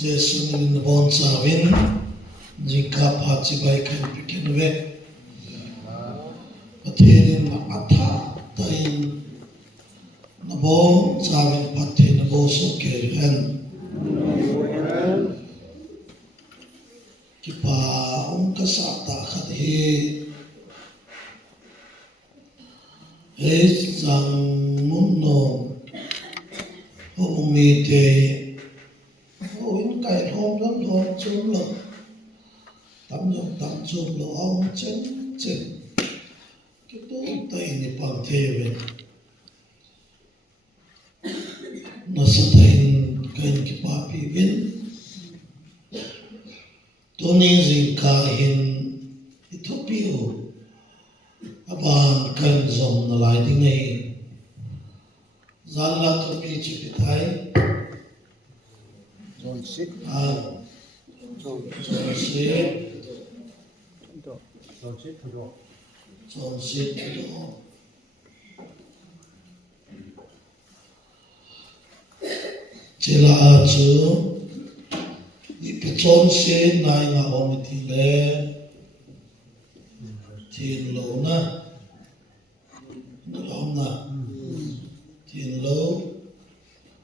Jesu in the bon savin jika phachi bai kan pikin ve patherin atha tain na bon savin pathe na bo so ke hen ki pa ka sa ta khat he sang mun no o mi te cái hôm lắm thôi chung lắm tắm chung lo ông chân cái tổ tay này bằng thế vậy nó sẽ thành cái bà bị vin tôi nên gì cả hiện Ethiopia bạn cần dùng nó lại thế này gian là tôi bị chỉ bị thấy Sonsit chỉ là chữ bị sonsit này là ông thì lẽ thiên lâu na ông na thiên lâu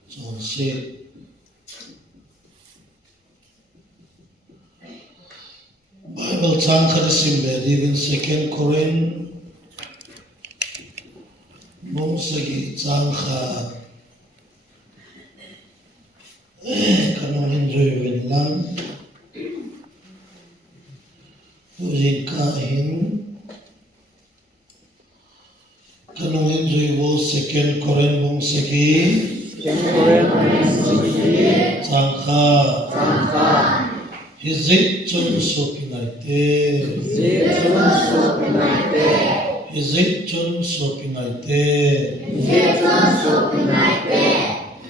sonsit Bible chang kharisim be even 2 Corinth mong sagi chang kha kanong enjoy wen lang ujin ka hin kanong enjoy wo 2 Corinth mong sagi chang kha Hizit chun sopinaite.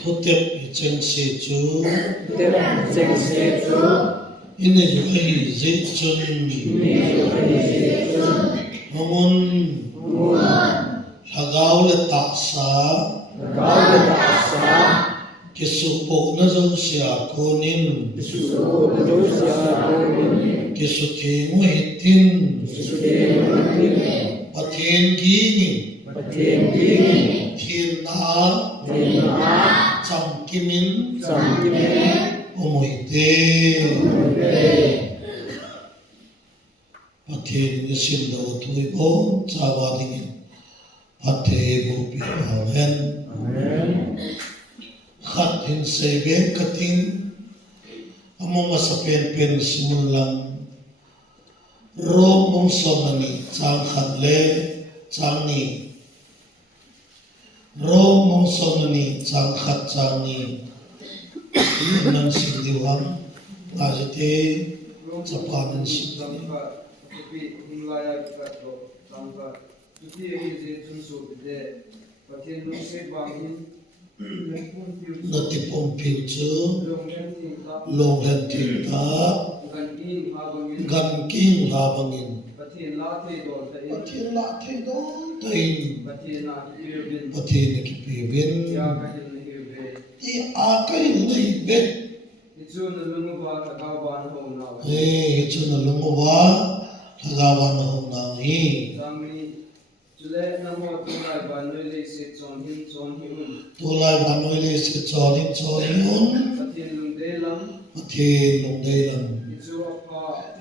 Thutep hicheng se chu. Ine ju hizit chun. Mamun hagaw le taksa. Kisupok na zong siya konin Kisuti mo hitin Patien gini Tina Chamkimin Umuhite Patien nisim daw tuwi po Sawa dingin Patien bupi Amen Khat hin sebe kating among masapen pen sumulang ro mong somani chang khat le chang ni ro mong somani chang khat chang ni nan sing diwang ajite chapanan sing Himlaya Kato Sangha Tuti Eji Junso Bide Patien Luse Bangin Nati Pompil chu Long Hen Tin Ta Gan King Habangin Patien La Thay Don Tain Patien Nakipibin I Akai Lai Bet Itu na lunguba Tagawan Hong Nang Hi Tulai banoi le se chon hin un Patien lung de lam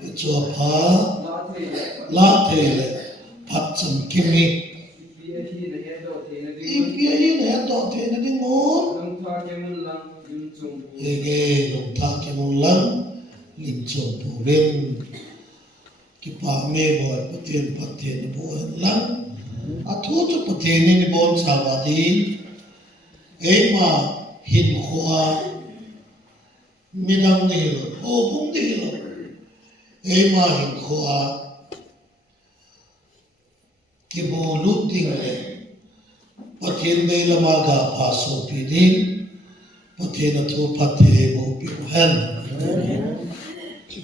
Itu apa La the le Pat cham kimi Ipia hi na do the na ding mon Ege lung tha ke mon lang lim chom pu ven Ki pa me boy patien boy lang Athu chu patien ni bon sawati ema hin khoa minang ni lo o pung di lo ema hin khoa ki bo lu ting le patien de lama ga pha so pi din patien athu pathe bo pi han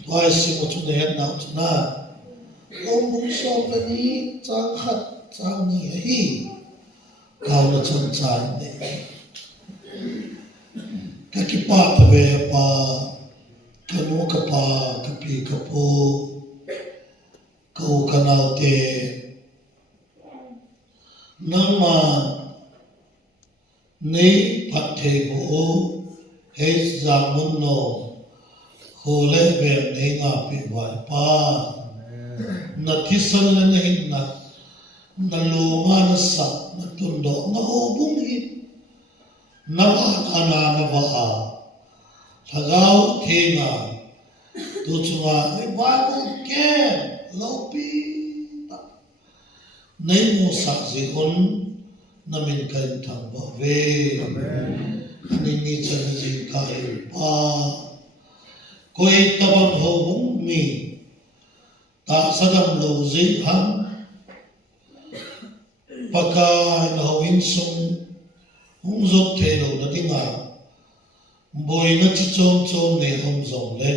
toy si mo chu de hen na chu na om bung so pa ni chang khat chang ni hi cao là chân trái này các cái pa về pa kanu kapa kapi kapo kau kanau te nama nei pathe bo hei zamun no khole be nei nga pe wai pa na thisan le nei na lo ma na sa na tun do na ho bung hi na wa ana na wa thagau the nga tu chunga ni bible ke lo pi ta nei mo sa ji on na min kan thang ba ve ni ni chan ji ka pa koi tabam ho bung mi ta sadam lo ji ham paka na ho in sung hung zok the lo da dinga boy na chi chom chom ne hom zong le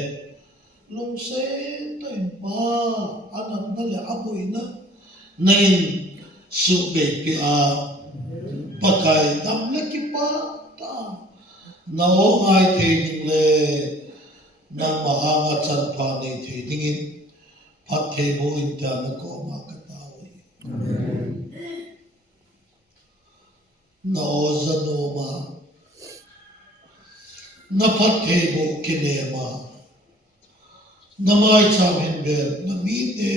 lung se tai pa anak na le aboy na nain su be pi a pakai dam le ki pa ta na o ngai the ding le na ma anga chan pa ne the ding in phat the bo in ta na ko ma ka ta wi na o za no ma na phat the bo ki ne ma na mai cha hin be na mi te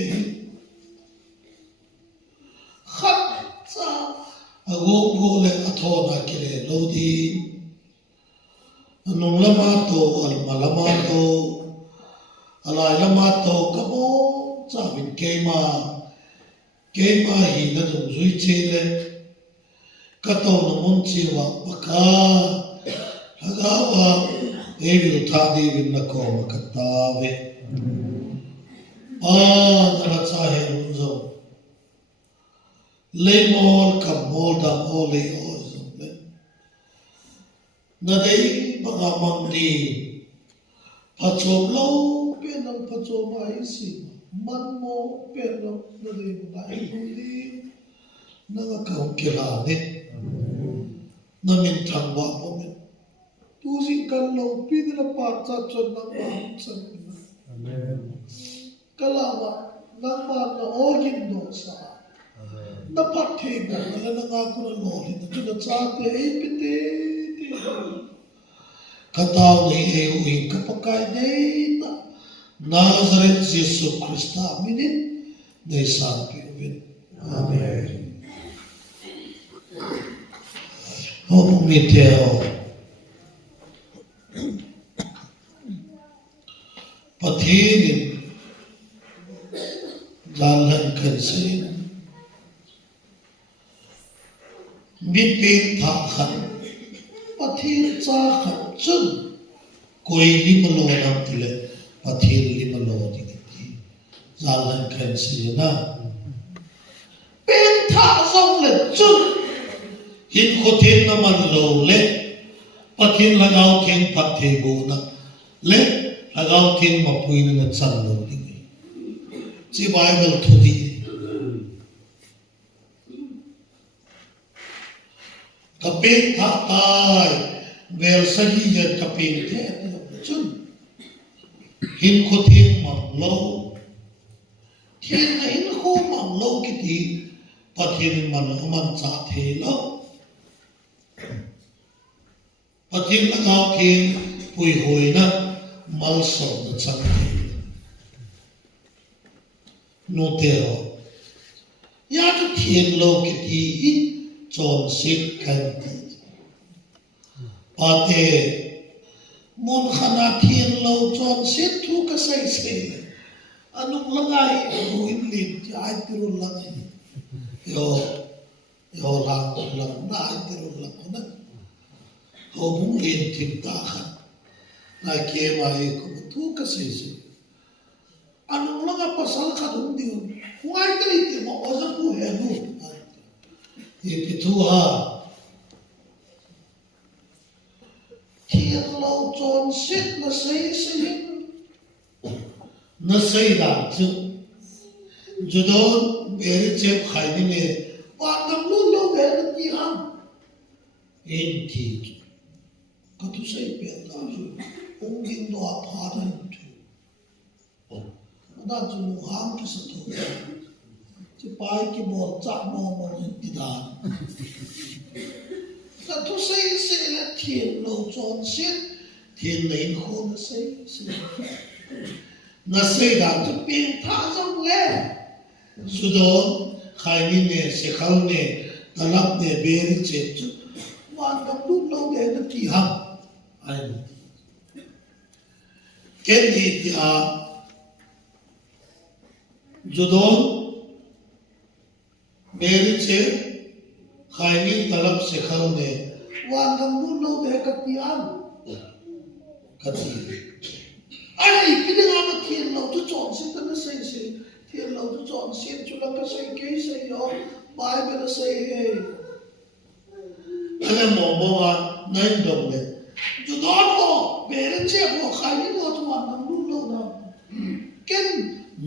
khat cha ago go le atho na ki le lo di nung lama to al malama to alai lama to kamo cha bin ke ma hi na dung zui che le ka to na mon chi wa ka haga wa e vi tha di bin na ko ma ka ta ve na cha he run zo le mol ka mol da mol le o zo le na dei banga mang di pachom lo pe nang pachom ai si man mo pe nang na dei ba ai di na ga ka ke la ne na min thang wa mo men tu sin kan lo pi de la pa cha chon na ma san amen kalawa nang ma na ogin do sa na pathe ba na nga ku na lo ni na chu cha te ai pe te katao ni e ui kapakai nei ta Nazareth Jesus Christa minin nei san piovin amen homo miteo pathinin jalan kansin mipin tha khan pathir cha khat chun koi lima lo nam tile pathir lima lo ti zalan khan si na pen tha song le chun hin khotin na man lo le pathin lagao thin pathe bo na le lagao thin ma pui na chan lo ti chi bible thu di kapin tha tai vel sahi ya kapin the chun hin kho thiên mang lo thiên na hin kho mang lo ki ti pathin man man cha the lo pathin la ga thiên pui hoi na mal so na chang no te ho ya tu thiên lo ki ti chon sit kan ti pate mon khana thiên lo chon sit thu ka sai sai anuk langai ruin lim ti ai tiru langai yo lang na ai tiru lang na ho bung lim tim ta khan na ke mai ko thu ka sai sai anuk langa pasal kha dum di ngai tri ti mo oza pu he bu ye pitu ha thiên lo chon sit na sei sei na sei da chu judon mere che khai ni ne wa nam lu lo be na ti ham in ti ka tu sei pe ta ju ung ding do pha da thu da chu lu hang ki sa thu chi pai ki bol cha mo mo ti da ka tu sei la thiên lo chon xiết thiên lấy khôn xây na xây đã cho pin thả trong nghe su đó khai ni nè sẽ khâu nè ta lắp nè bê đi chết chứ hoàn đồng lúc lâu để nó kỳ hằng anh cái gì thì su đó bê đi chết khai ni ta lắp sẽ khâu nè hoàn đồng lúc lâu để cái kỳ hằng cái gì ai cái này là thiên lâu tôi chọn xin tôi nó xây thiên lâu tôi chọn xin cho nó cái xây cái xây đó bài bên nó xây anh em mò này đồng này tôi đón mò về đến chết mò khai những đồ tôi hoàn thành luôn lâu nào cái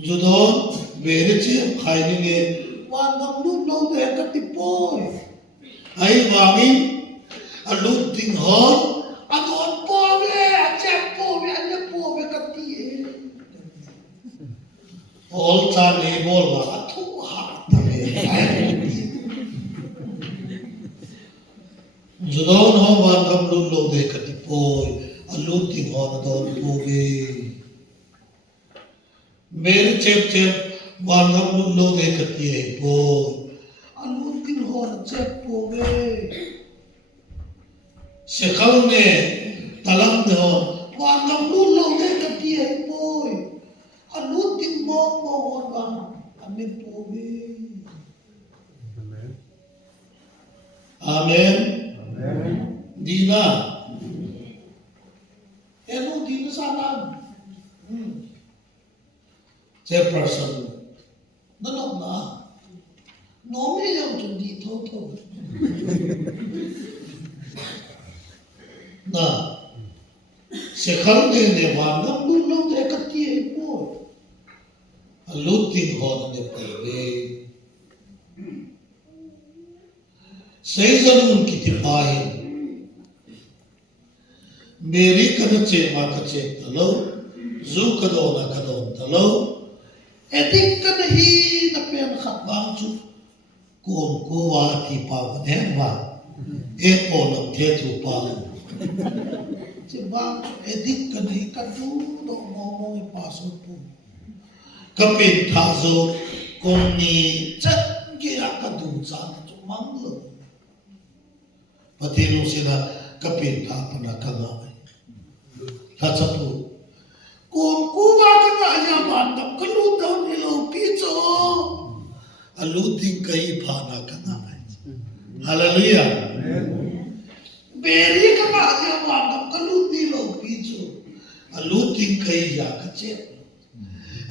tôi đón về đến chết khai những nghề hoàn thành luôn lâu để cái tiếp bôi ai vào mình anh lúc tình hơn anh đón bò về chết bò về anh nhớ bò về cái gì all time bol là thu hạt dù đó nó hoàn cầm luôn lâu để cái tiếp bôi anh lúc tình hơn anh đón bò về mere chép hoàn cầm luôn lâu để cái tiếp bôi anh lúc tình hơn chép bò về sẽ không nè ta làm được hoàn cầm luôn lâu để cái tiếp bôi anh lúc tình mong hoàn bằng anh nên bò về amen đi na em lúc đi nó sao làm che person nó nộp nó mới làm chuẩn bị thôi na sẽ khẳng định để hoàn năm luôn lâu để cắt tiền bôi lúc tin họ để bồi về xây dựng cái tiếp bài मेरी कद चे माँ कचे तलो जू कदो तलो एतिक कद ही न पेन खत बांग चु कोन को वा की पावन है वा ए ओलम थे तू पावन चे बांग चु एतिक कद ही कदू दो मोमो में पासो पू कपिन थाजो कोनी चत के कदू जान चु मंगलो पतिनो सिना कपिन था पना कगा Hachapu, kuwa ka ya bandam kalu daw nilo picho, aluting kay phana ka na. Hallelujah. Beri ka ya bandam kalu nilo picho, aluting kay ya kache.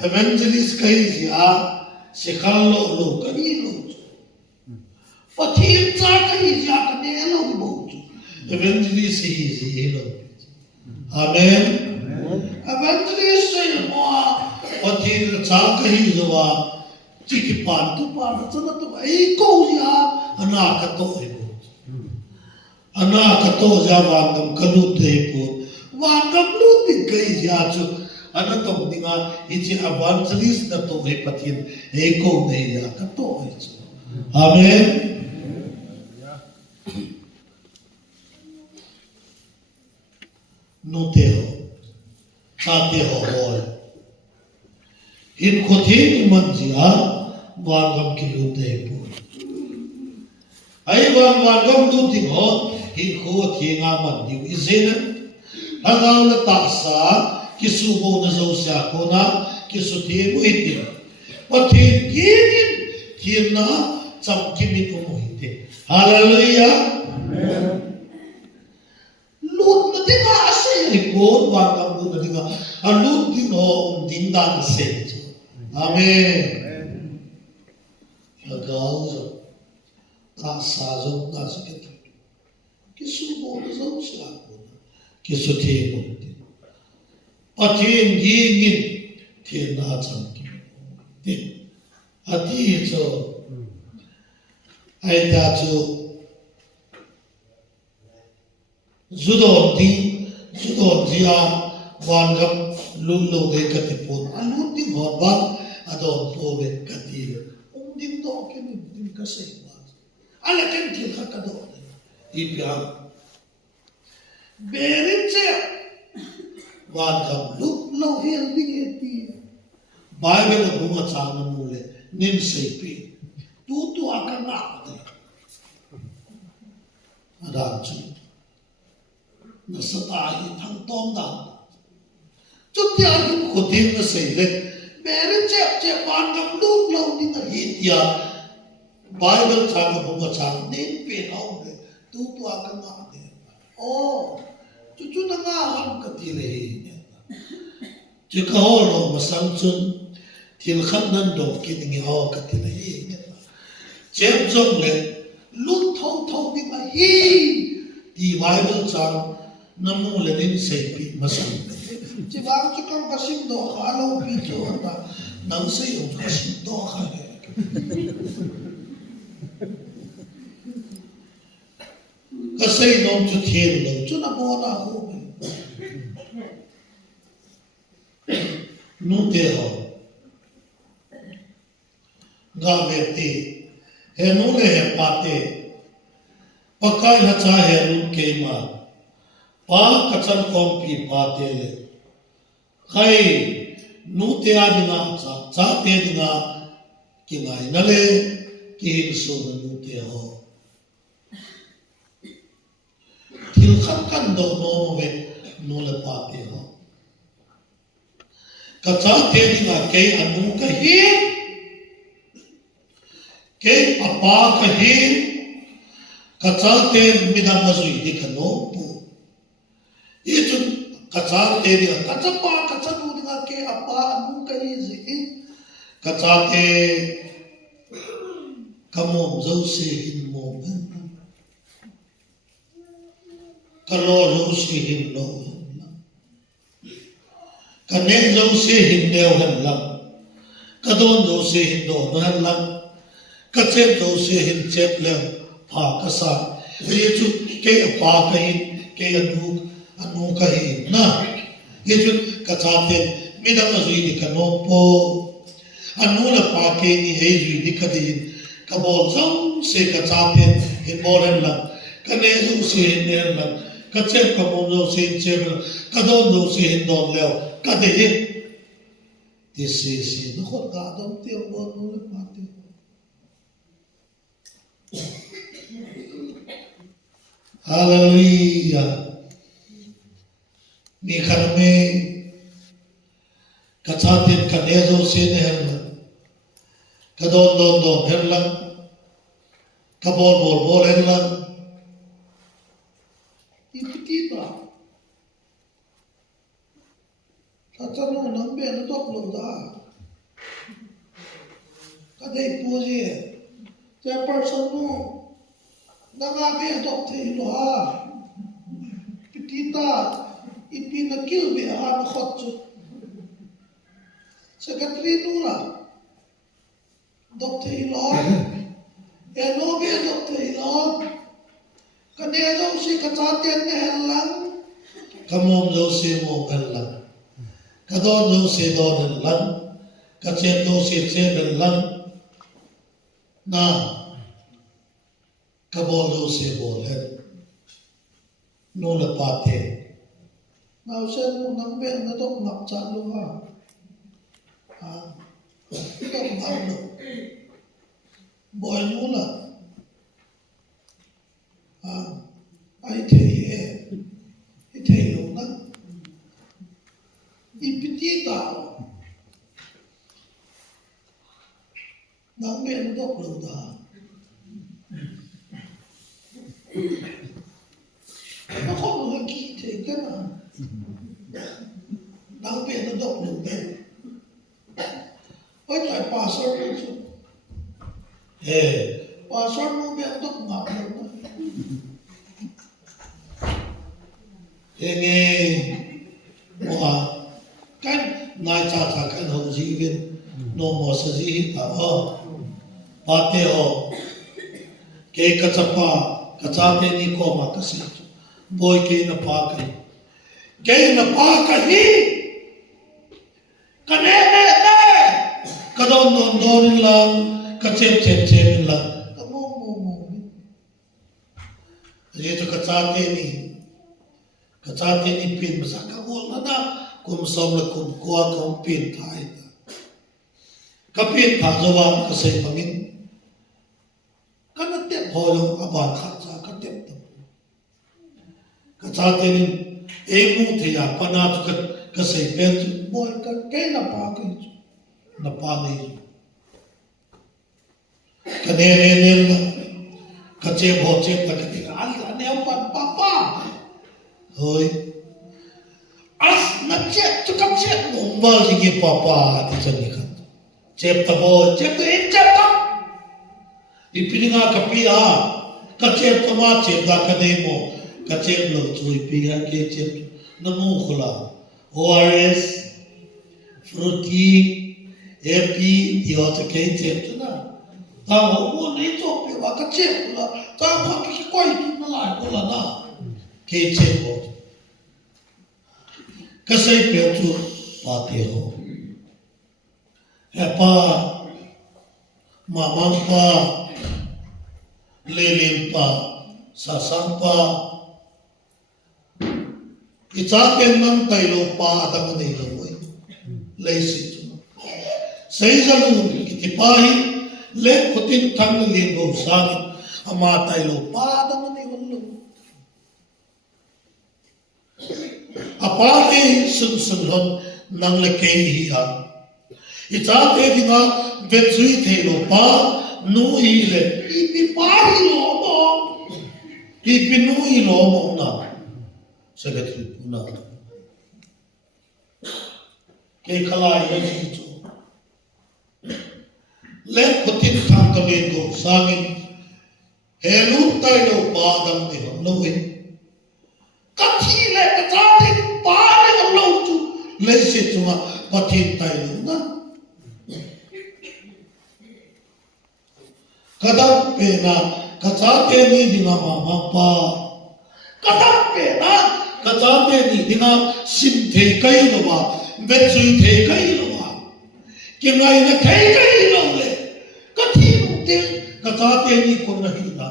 Evangelist kay ya sekalo lo kanilo. Pathim cha kay ya kanelo mo. Evangelist hi lo. Amen. Evangelist say mo pathir cha kahi zowa chiki pan tu chana tu ai ko ya ana ka to ja wangam kalu te po wangam lu ti kai ya chu ana to dinga ichi evangelist da to he pathir ai ko nei ya ka to chu. Amen. No te ho, sa te ho hoi. In khothing manjia, wangam ki lu te po. Ai wangam lu ting ho, in khothing aman diu izena. Hagaw na taksa, kisubo na zaw siya ko na, kisuti mo itin. Patin kinin, kina, tsam kimi ko mo itin. Hallelujah. Amen. Lut na di nga asay likod, wakang lut na di nga, lut din ho, dindan asay. Amen. Hagaw sa, tasazong na sa kita. Kisubo na zaw siya ko na, kisuti mo itin. Patin gingin, tinatang kimi. Ati ito, ay tato, Zudon dia wan gam lu lo de katipon alut ding hot ba adon po be kati ding do ke ni ding ka se ba ala ken til kha ka do I pya berin che wan gam lu lo hel ding e ti Bible na bunga chang na mule nin se pi tu akana de adam chi na sata hi thang tom da chút dia hi ko din na se le berin che wan gam lu lo ding a hi tia Bible chang na bunga chang nin pe au de tu akana de chu na nga ham ka ti le chỉ có rồi mà sang chân thì khắp nan đồ kia thì họ cái thì này chém rong lên lúc thâu đi mà hi thì vài bữa sau năm mùng lên đến xây bị mà sang chỉ bảo cho con cái sinh đồ khá lâu bị cho ta nắng xây ông cái sinh đồ khá cái xây nó cho thiên lâu cho nó bỏ ra không nute ho ga veti he nule he pate pakai na cha he nun ke ma pa kachan kom pi pate le khai nute adina cha te dina ki ngai na le ki hin so na nute ho til khan kan do no ve nule pate ho Kacha te dinga ke anu ka hi ke apa ka hi kacha te midang azui di kano pu itu kacha te dinga kacha pa kacha nu dinga ke apa anu ka hi zi kacha te kamom zo se hin mo kalo zo se hin lo Kanen zo se hin neo han lam kadon zo se hin do han lam kachem zo se hin chep lem pha ka sa ye chu ke pa ka hin ke anu ka hin na ye chu ka cha te mi da zui ni ka no po anu la pa ke ni he zui ni ka din ka bol zo se ka cha te hin bol han lam kanen zo se hin ne lam kachem ka mo zo se hin chep kadon zo se hin do leo Cả thế hết thì xì nó khót cả trong tiêu bồn nó lên mặt tiêu Hallelujah mi khăn mê cả cha tiền cả nê dô xê nê hèn lăng cả đồn hèn lăng cả bồn hèn lăng Ipitita Thật nó nắm bè nó tốt lồng ra Cái đây bố gì Chà person nó ngà bè tốt thì nó ha Pitita Ipi na kil bè ha nó khot chút Secretary nó là Tốt thì nó nó bè tốt thì nó Cái này dâu xì cả cha tiền nè hèn lăng Cái mồm dâu xì mồm hèn lăng Kadon lo se do den lan kachem lo se den lan na kabol lo se bol het no la pate nào sen mo nang ben na dok ngap chan lo ha dok ngap lo boy no la ai thei lo na Ipitita nang ben dok lo da nó không có cái thì cái mà nang ben dok lo ben ôi trời pastor chứ pastor nó ben dok ngap lo nghe哇kan ngai cha cha kan ho ji vin no mo sa ji ta ho pa te ho ke ka cha te ni ko ma ka si boy ke na pa kai cái là ba cái gì cái này cái đòn đòn đòn là cái chém là cái mô vậy cho cái cha thế này pin mà sao cái hồn nó cùng sống là cùng qua cùng pin thay cái pin thay rồi vào cái xây bằng in cái nó tiếp hồi luôn cái bàn khác ra cái tiếp tục cái cha thế này em muốn thì à pan nào cái xây bên bôi cái là pa này cái này là cái chém hồ chém ta cái anh em pa thôi as na chết cho các chết ngủ mơ gì kia papa thì chân đi khăn chết ta bò chết ta em chết ta đi pin nga kapi à các chết ta mà chết ta cái này mò các chết lâu chui pi ha kia chết nó mua khula ORS fruity epi thì họ sẽ cái chết chứ na ta họ muốn lấy cho pi và các chết là ta họ cái quay nó lại cũng là na cái chết họ cái xây biểu chu ba tiêu hepa mamang pa lelim pa sasang pa icha ken nang tai lo pa atang nei lo oi le si chu sei jalu ki pa hi le khotin thang le go sang ama tai lo pa atang nei lo apa ke sung hon nang le ke hi ha icha te dinga vetsui the lo pa nu hi le pi pa hi lo mo pi nu hi lo mo na secretary puna ke khala ye chi chu le khotin thang ka le go sangin helu tai lo pa dam ne hon no we kathi le ka cha te pa le ka lo chu le se chu ma pathin tai lo na kadam pe na ka cha te ni dinga ma pa kadam pe na ka cha te ni dinga sim the kai lo ba vet sui the kai lo ba ki ngai na thai kai lo le kathi mu te ka cha te ni ko na hi na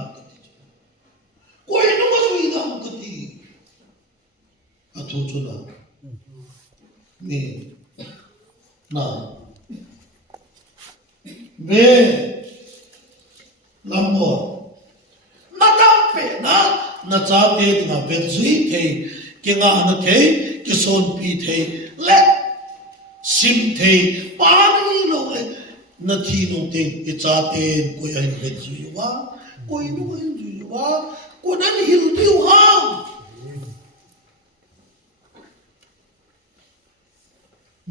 koi no ma sui da mu kathi athu chu na ni na ve lambo na tam pe na cha te na vet sui the ki nga na the ki son pi the le sim the pa ni lo le na thi no te ki cha te ko ai vet sui wa ko i no ai sui wa ko na ni hiu tiu ha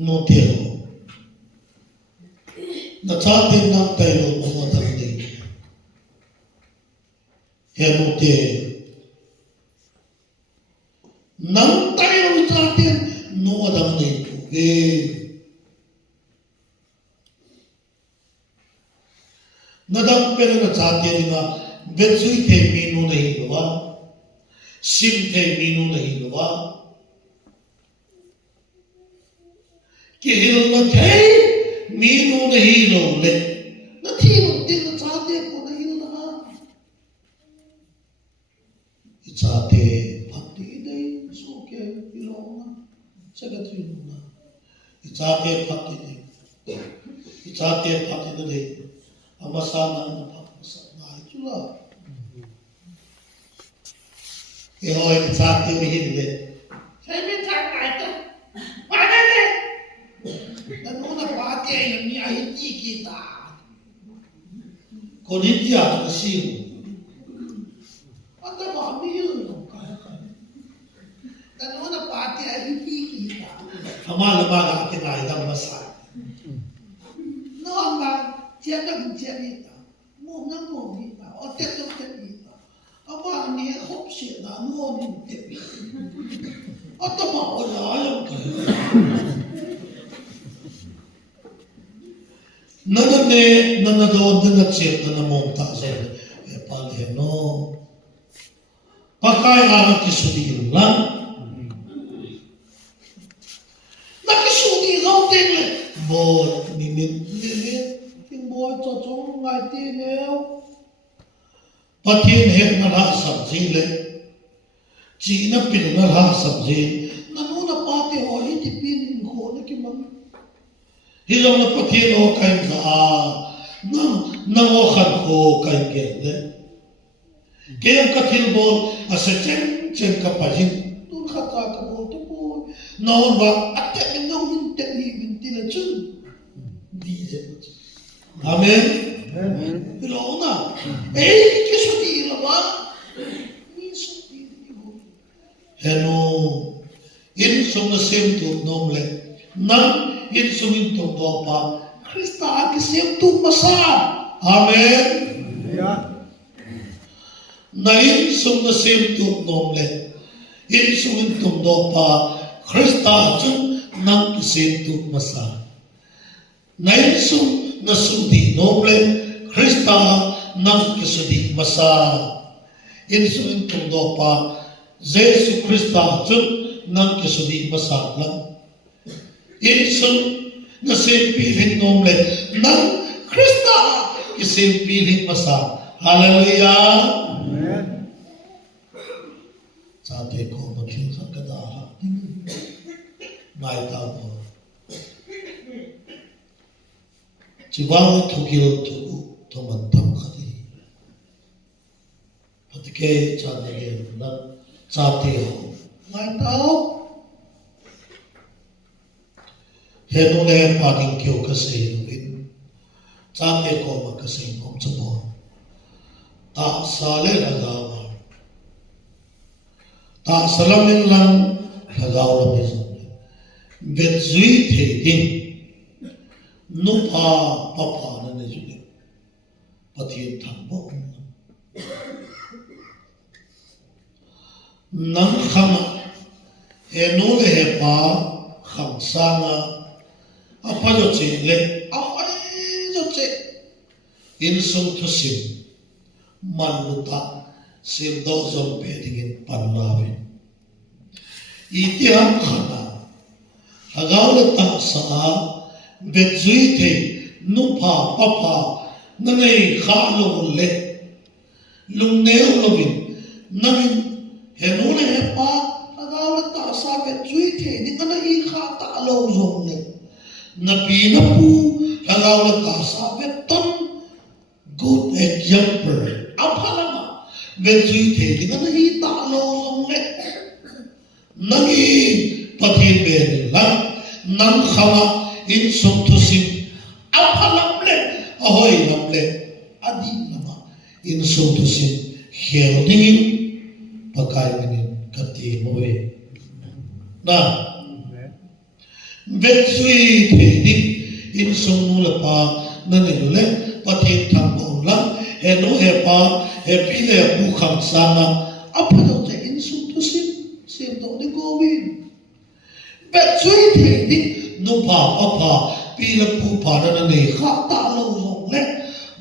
no te na cha te na tai lo mo ta ni he no te nang tai lo cha te no adam nei tu e na dam pe na cha te na vet sui the mi no nei lo wa sim the mi no nei lo wa कि हिल न थे मीनू नहीं लो ले न थी लो दिन चाहते को नहीं लगा चाहते भक्ति नहीं सो के बिलोना जगत बिलोना चाहते भक्ति नहीं चाहते भक्ति नहीं अमसाना न भक्ति सना चुला ये हो एक चाहते में ही ले फिर भी चाहता है तो आगे ले dan una pate ni ai ti kita ko ni dia to siu ata ba mi no ka dan una pate ai ti kita amal ba ga ke dai dam masa no ma che ga che ni ta mo ni ta o te to te ni ta aba ni hop she na no ni te ata ba o la yo nana ne nana do nana chet nana mong ta se e pal he no pakai ana ki sudi lang bồ mình tiếng bồ cho chúng ngài tin nếu bắt thiên hiện nó là sập gì lệ chỉ nó pin nó là sập gì nó muốn nó bắt thì hỏi thì pin khổ nó cái mắm hi long nó bắt thiên ô cái gì nó ô khăn khổ cái đấy cái em cái thiên bồ à sẽ chen cái phải gì tôi khát ra cái bồ tôi bồ nó và at cái nó mình tên mình tin là chứ đi thế amen hiểu na ấy cái số đi là ba ni số đi hello in sum sem tu nom le nam in sum in tu do pa Krista cái sem tu masa amen na in sum sem tu nom le in sum in tu do pa Krista chung nam cái sem tu masa na in sum na sudi noble Krista nang kisudi masa in suin tum do pa Jesu Krista chung nang kisudi masa lang in sun na sem piling noble nang Krista kisem piling masa hallelujah amen sa te ko mathil sa kada mai ta bo 지방 독일 두고 도만 담가디 어떻게 자네게 난 자대요 나이다오 해노네 파딩 교과서에 자대 고마 그세 엄청보 다 살에 나가와 다 살라민랑 나가오라 메서 벳주이 테딩 누파 파파는 해주게 바티에 탐보 남카마 에노레 해파 감사나 아파졌지래 아파졌지 인성 투심 만루타 심도 좀 배딩인 반라비 이티함 하나 하가오르 땅사 Betzuy te nupa papa nanay khalo le lungneo lovin nangin henole hepa agaw ta sa betzuy te ni nanay khata lo zong le napi na pu agaw ta sa beton good example apalama betzuy te ni nanay ta lo zong le nangi pathin ben la nang khawa in sum to sim apalamle ahoy lamle adin nama in sum to sim helding pakai minin kati moe na betsui theding in sum nula pa nanile pathe thambo la eno hepa happy le pu kham sana apado te in sum to sim to de govin betsui theding nupa papa pila pupa na ne khata lo zong le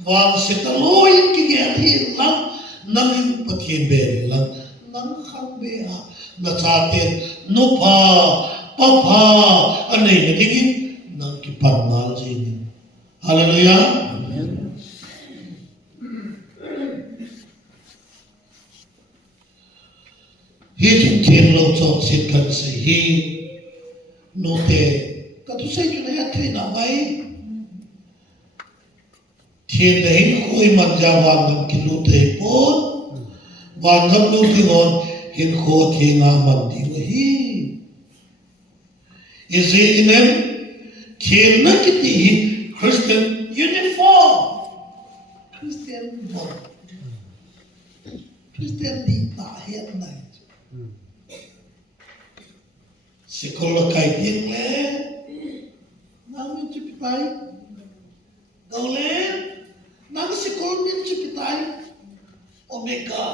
wang se ta loin ki ge thi lang nang pathin be lang nang khang be a na cha te nupa papa ane ne dingin nang ki pan mal ji ni hallelujah amen hi tin chen lo cho sit kan se hi no te các tu say cho nên thế nào vậy thiên đấy khôi mặt ra vàng ngầm kinh lũ thầy bốn vàng ngầm lũ thì ngon hiện khô thiên nga mặt đi với hi is it in em thiên nó cái gì Christian uniform Christian đi tạ hiện này sẽ có là cái tiếng lẽ nang min chupitai gaulen nang sikol min chupitai omega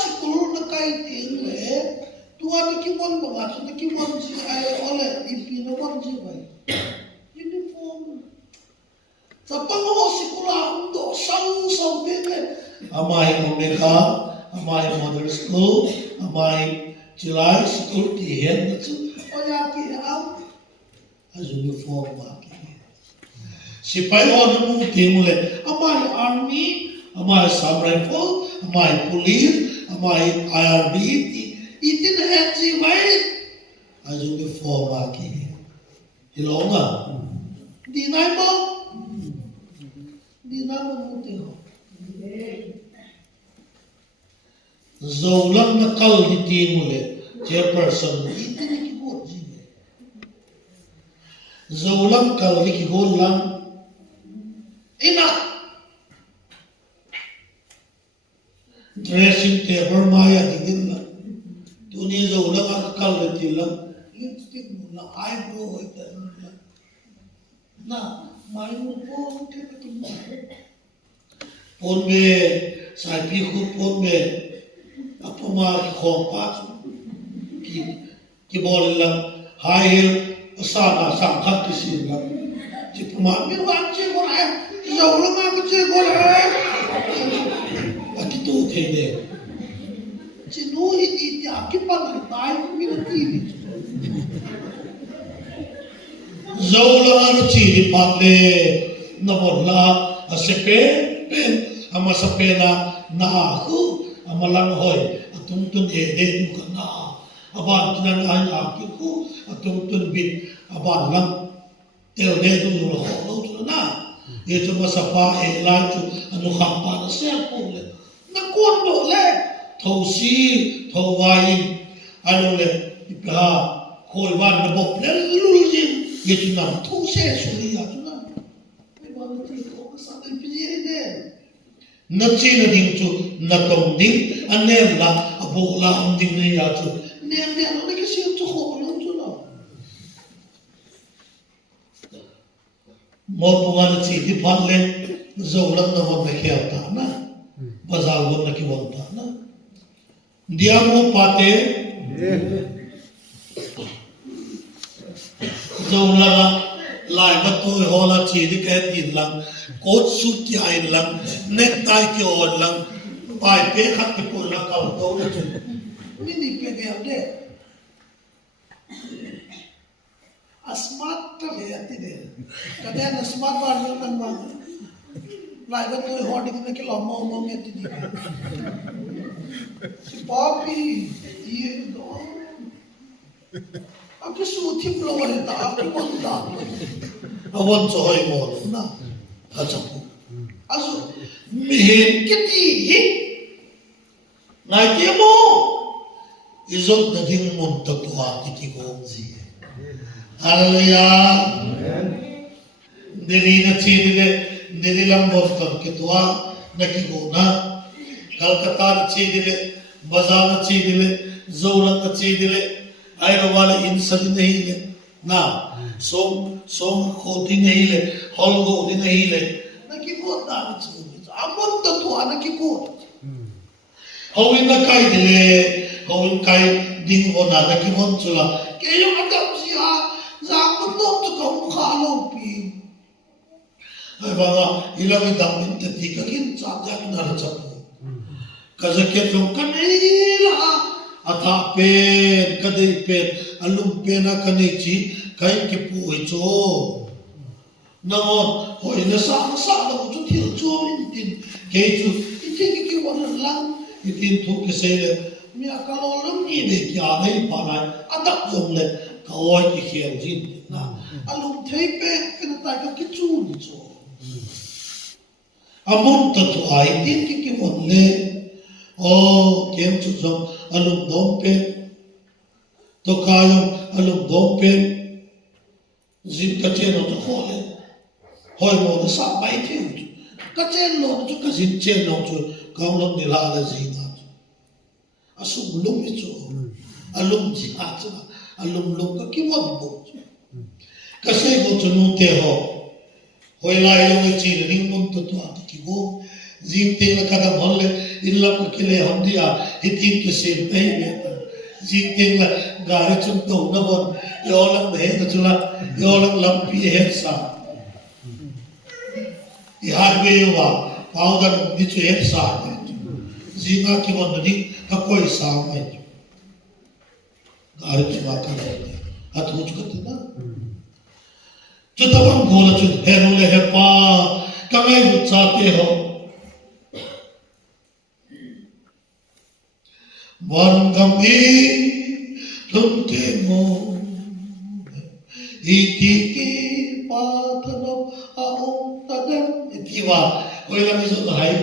sikol na kai ting le tua ni ki won banga chu ni ki won ji ai ole ipi no won ji bai uniform sa pango sikula do sang te le amai omega amai mother school amai July school ki hen chu oya ki au uniform maki sipai on mu timule amai army amai sub rifle amai police amai IRB itin hensi vai uniform maki ilonga dinai mo mu tino zaulang na kal di timule chairperson itin ki bo jibe zaulang kal ki go lang ina dressing table maya digin la tuni zaulang ak kal di lang lipstick mo na eyebrow ita na mai mo po ke patin pon me sai pi khu pon me apoma ki khom pa ki bol lang high heel asana sang khat ki sin lang ji puma mi wa che ko ai yo lo ma ko che ko ai aki to the de ji no hi ti ya ki pa na tai mi na ti ni zo lo an chi di pa le na bon la asepe pen ama sapena na khu amalang hoy atung tun de du kana aban tunan an akiku atung tun bit aban lam tel de du lo ho tu na ye tu masapa e la tu anu kham pa na se pu le na kon do le thau si thau vai anu le ipa khoi wan na bop le lu jin ye tu nam thu se su li ya tu na pe ba ti ko sa de pi de na chi na ding chu na tong ding anem la abo la am ding ne ya chu nem ne no ne ke si chu ho lo chu na mo pu wa chi ti phan le zo la na wa me kya ta na bazar wo na ki won ta na dia mo pate zo la lai ba tu ho la chi di ke tin lang coat suit ki ai lang necktie ki on lang pai pe khat ki pun la kal to na chu mi ni pe ge de a smart to he ati de ka de na smart war no man man lai ba tu ho ding na ki lo mo mo me ti di si papi ye do aku su tim lo wa ta aku won da awon so hoi mo na achapu asu mihen kiti hi nai ke mo izot na ding mon ta tua ki gom ji hallelujah amen deni na chi de deni lam bo ta ki tua na ki go na kalkata chi de bazar chi de zola chi de ai ro wala in sadi nahi le na som khoti nahi le hol go di nahi le na ki ko ta chu amon ta tu ana ki ko howin na kai dile howin kai ding ona na ki mon chula ke yo adam si ha za ko to to ko kha lo pi ai ba ga ila mi dam min ta ti ka kin cha ja na ra cha ka za ke lo ka nei la atha pen kadai pen alum pena kane chi kai ke pu hi cho na hoi na sa na chu thil cho min tin ke chu itin ki won lang itin thu ke se le mi ka lo lum ni de kya nei pa na adak jom le ka oi ki khian jin na alum thei pe ken ta ka ki chu ni cho amon ta tu ai tin ki won le oh kem chu jom alum dom pe to kayong alum dom pe zin ka chen no to khole hoi mo na sa bai the ka chen no chu ka zin chen no chu kaung lom ni la la zin na asum lum mi chu alum ji ha chu alum lum ka ki mo bo ka se go chu no te ho hoi lai lo chi ring mun to to ki go zin te la ka da bol le in la ko ki le hom dia hitin ke se nei me jin ting la gari chung to na bon yo lang he na chula yo lang lam pi he sa i har be yo wa pau da di chu he sa ji na ki bon ni ka koi sa mai gari chu wa ka le a tu chu ka na Chú ta bằng gồ là chú hẹn hô lệ hẹp pa Các ngay rụt xa tê hô Văn gam y Lung tê mô Y tì kì pa thân ốc A ông ta đêm Y tì wa Ôi là mi sốt hay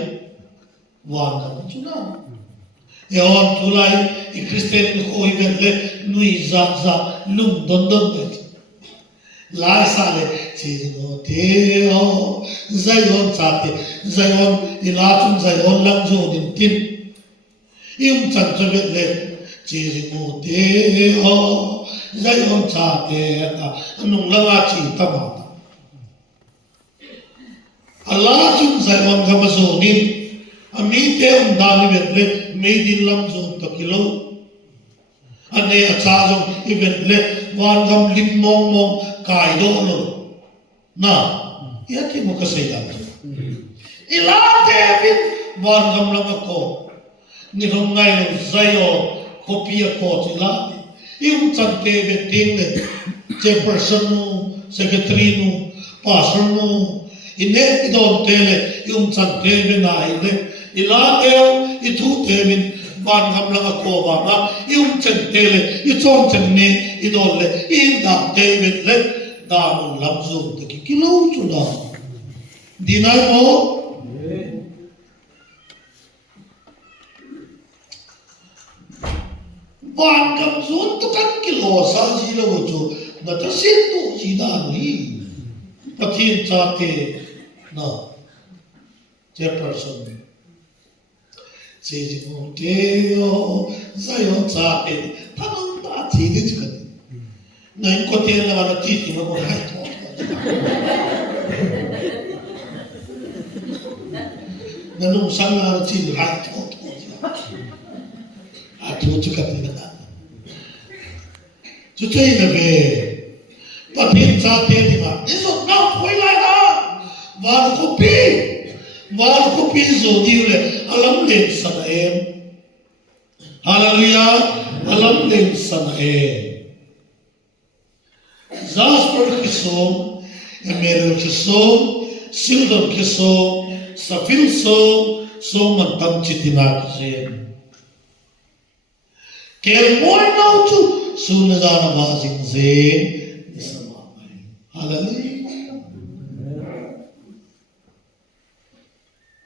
Văn gam chú na Eon chú lại Y Christian nó khôi vẹn lệ Nui dạ dạ lung đôn đôn vậy Lai sa le chỉ ngô thế ô dây on sa te dây on đi la chung dây on lăng du din tin im chẳng cho biết le chỉ ngô thế ô dây on sa te ta nung lăng chỉ ta mà Allah chung dây on gam du din ami te on da ni biết le me din lăng du ta kilo anh ấy cha trong event le quan gam lim mong mong cài đô luôn na ya thì một cái gì đó ila te vin quan gam lang ko ni hôm nay là zayo copy ko chỉ là yêu chân te về tiếng le chairperson nu secretary nu pastor nu ine idon te le yêu chân te về này le ila te itu te vin Ban gam lang ako ba na yung chen te le yung chong chen ne idol le yung da David le da nung lam zoom te ki kilo chu na di na mo ban gam zoom to kan kilo sa ji lo chu na ta sin tu ji da ni pathin cha te na chairperson chỉ một điều sai họ trả tiền, ta không ta chỉ được cái này có tiền là nó chỉ thì nó còn hay thôi, nó nung sang là nó chỉ được hay thôi, thôi chứ cái gì đó, chú chơi là về, bắt tiền trả tiền thì mà, ít số nào quay lại đó, và copy Mal ko piso diule alam len sana em Hallelujah alam len sana em Jasper kisom Emerald kisom Silver kisom Safil so mantam chitina kisem Ker moi nau chu sunazana bazing zen nisama Hallelujah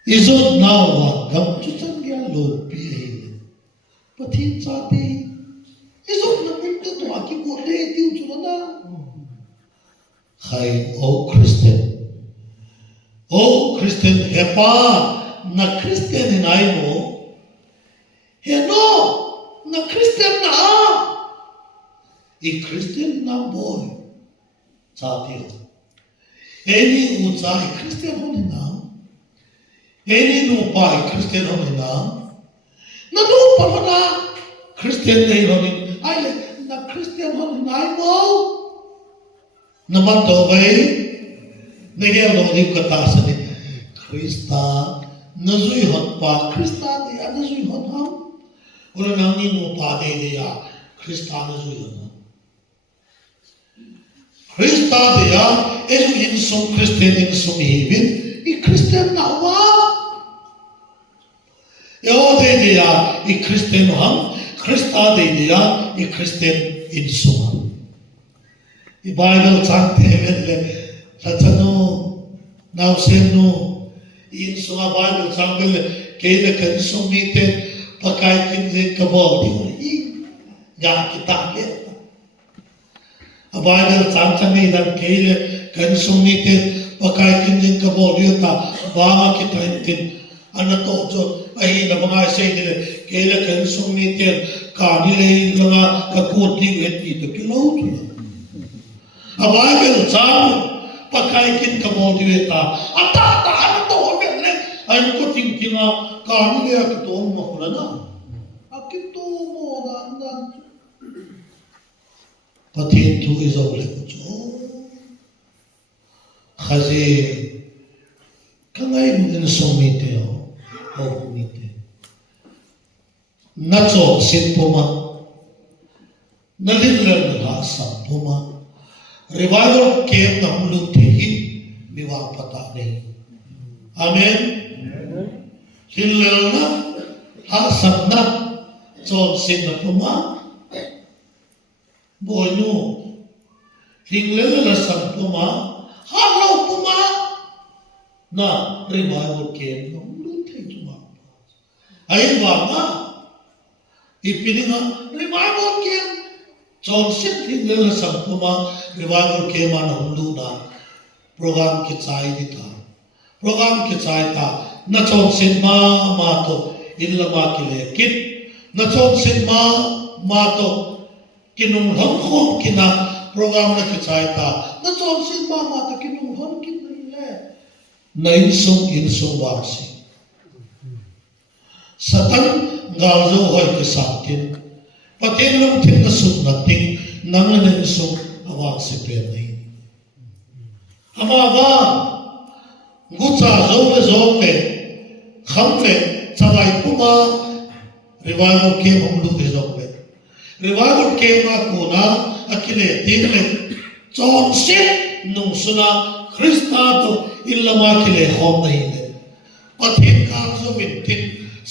Isot now wa gam chu chan gya lo pi pathin cha te isot na min to ki ko le tiu chu na khai o Christian hepa na Christian in ai mo he no na Christian na I Christian na boy cha te any u cha Christian ho ni na Any no pai Christian home na no pa na Christian nei home ai na Christian home nai mo na man to vai ne gel do di kata sa ni Krista na zui hot pa Krista de na zui hot ha ora na ni no pa de ya Krista na zui hot Krista de ya in som Christian in som hevin I Christian na wa Yo de ya I Christian ham Krista de ya I Christian in suma I Bible chang te le sa chano now sem no in suma Bible chang le ke le kan sum ni te pakai kin le ka bo di ya kita le a Bible chang ni dan ke le kan sum ni te pakai kin ka bo di ta ba kita tin ana to jo ai na mga sei de kele kan sum ni te ka ni le langa ka ko ti we ti to kilo tu a Bible chang pakai kin ka bo di ta ata ta ana to me le ai ko ting tinga ka ni le ka to mo ko na a ki to mo dan pathin tu izo le ko jo khazi kangai mun sum ni te o ni te na cho sin poma na lin ler na sa poma revival kem na hulu the hi miwang pata nei. Amen. Hinlel na ha sabna chon sin na puma boy nu hinlel na sab puma ha lo puma na revival kem na hulu the tuma ai wa na ipininga revival kem chon sin hinlel na sab puma revival kem na hulu na program ki chai di ta program ki chai ta na chon sin ma to in lama ki le kit na chon sin ma to kinung hon khom kina program na ki chai ta na chon sin ma to kinung hon kin le na in sung wa si satan ngal zo hoi ki sa tin patin long tin na sum na ting nang na in sung awang si pe nei ama ba gucha zo le kham le chawai puma revival ke hum lu ke zo le revival ke ma ko na akile tin le chon se nung suna krista to illama ke le hom nei le pathin ka zo min tin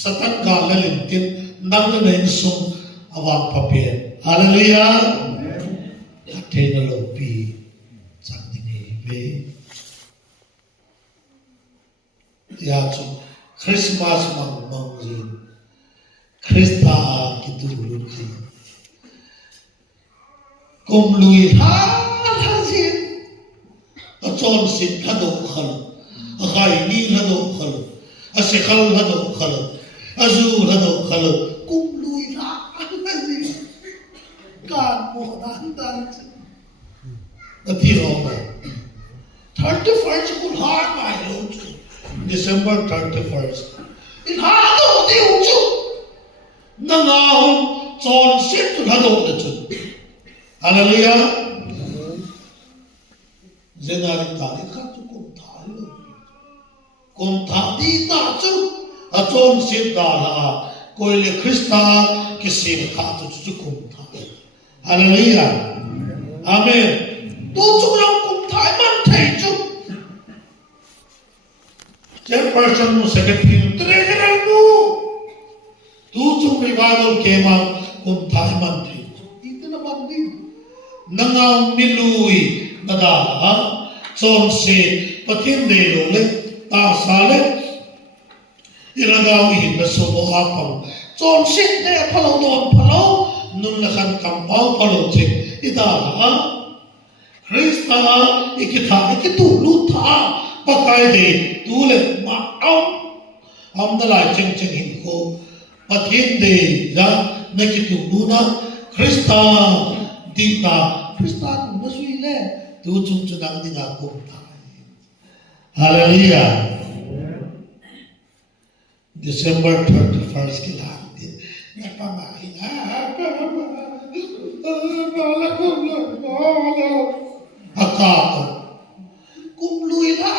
satan ka le lin tin nang le nei sum awang pa pe hallelujah amen na lo pi chang ni ve ya chu Christmas mang zin Krista ki tu lu ki kum lui ha zin a chon sin ha do khal a khai ni ha do khal a se khal ha do khal a zu ha do khal kum lui ha zin kan mo nan dan a ti ro ma 31st kul ha mai lo December 31st. In hado di uchu. Nangahon chon sit tu hado de chu. Hallelujah. Zenari tari khat chu kum thai lo. Kum tha di ta chu a chon sit da la koi le Krista ki sim khat chu kum thai. Hallelujah. Amen. Tu chu yang kum thai man thai chu. Chairperson mo secretary treasurer mo tu chung revival kema kum thai man thi ito na bang din nangaw milui nadala chon se pathin de lo le ta sa le ilagaw hin na so mo apang chon se de phalo don phalo nun la khan kam pau phalo che idala Krista ikitha ikitu lu tha pakai de tu le ma am da lai cheng cheng hin ko pathin de ya na ki tu lu na Krista di ta Krista na sui le tu chung chung dang ding a ko ta hallelujah December 31st ki la di na pa ma ina akato kum lui la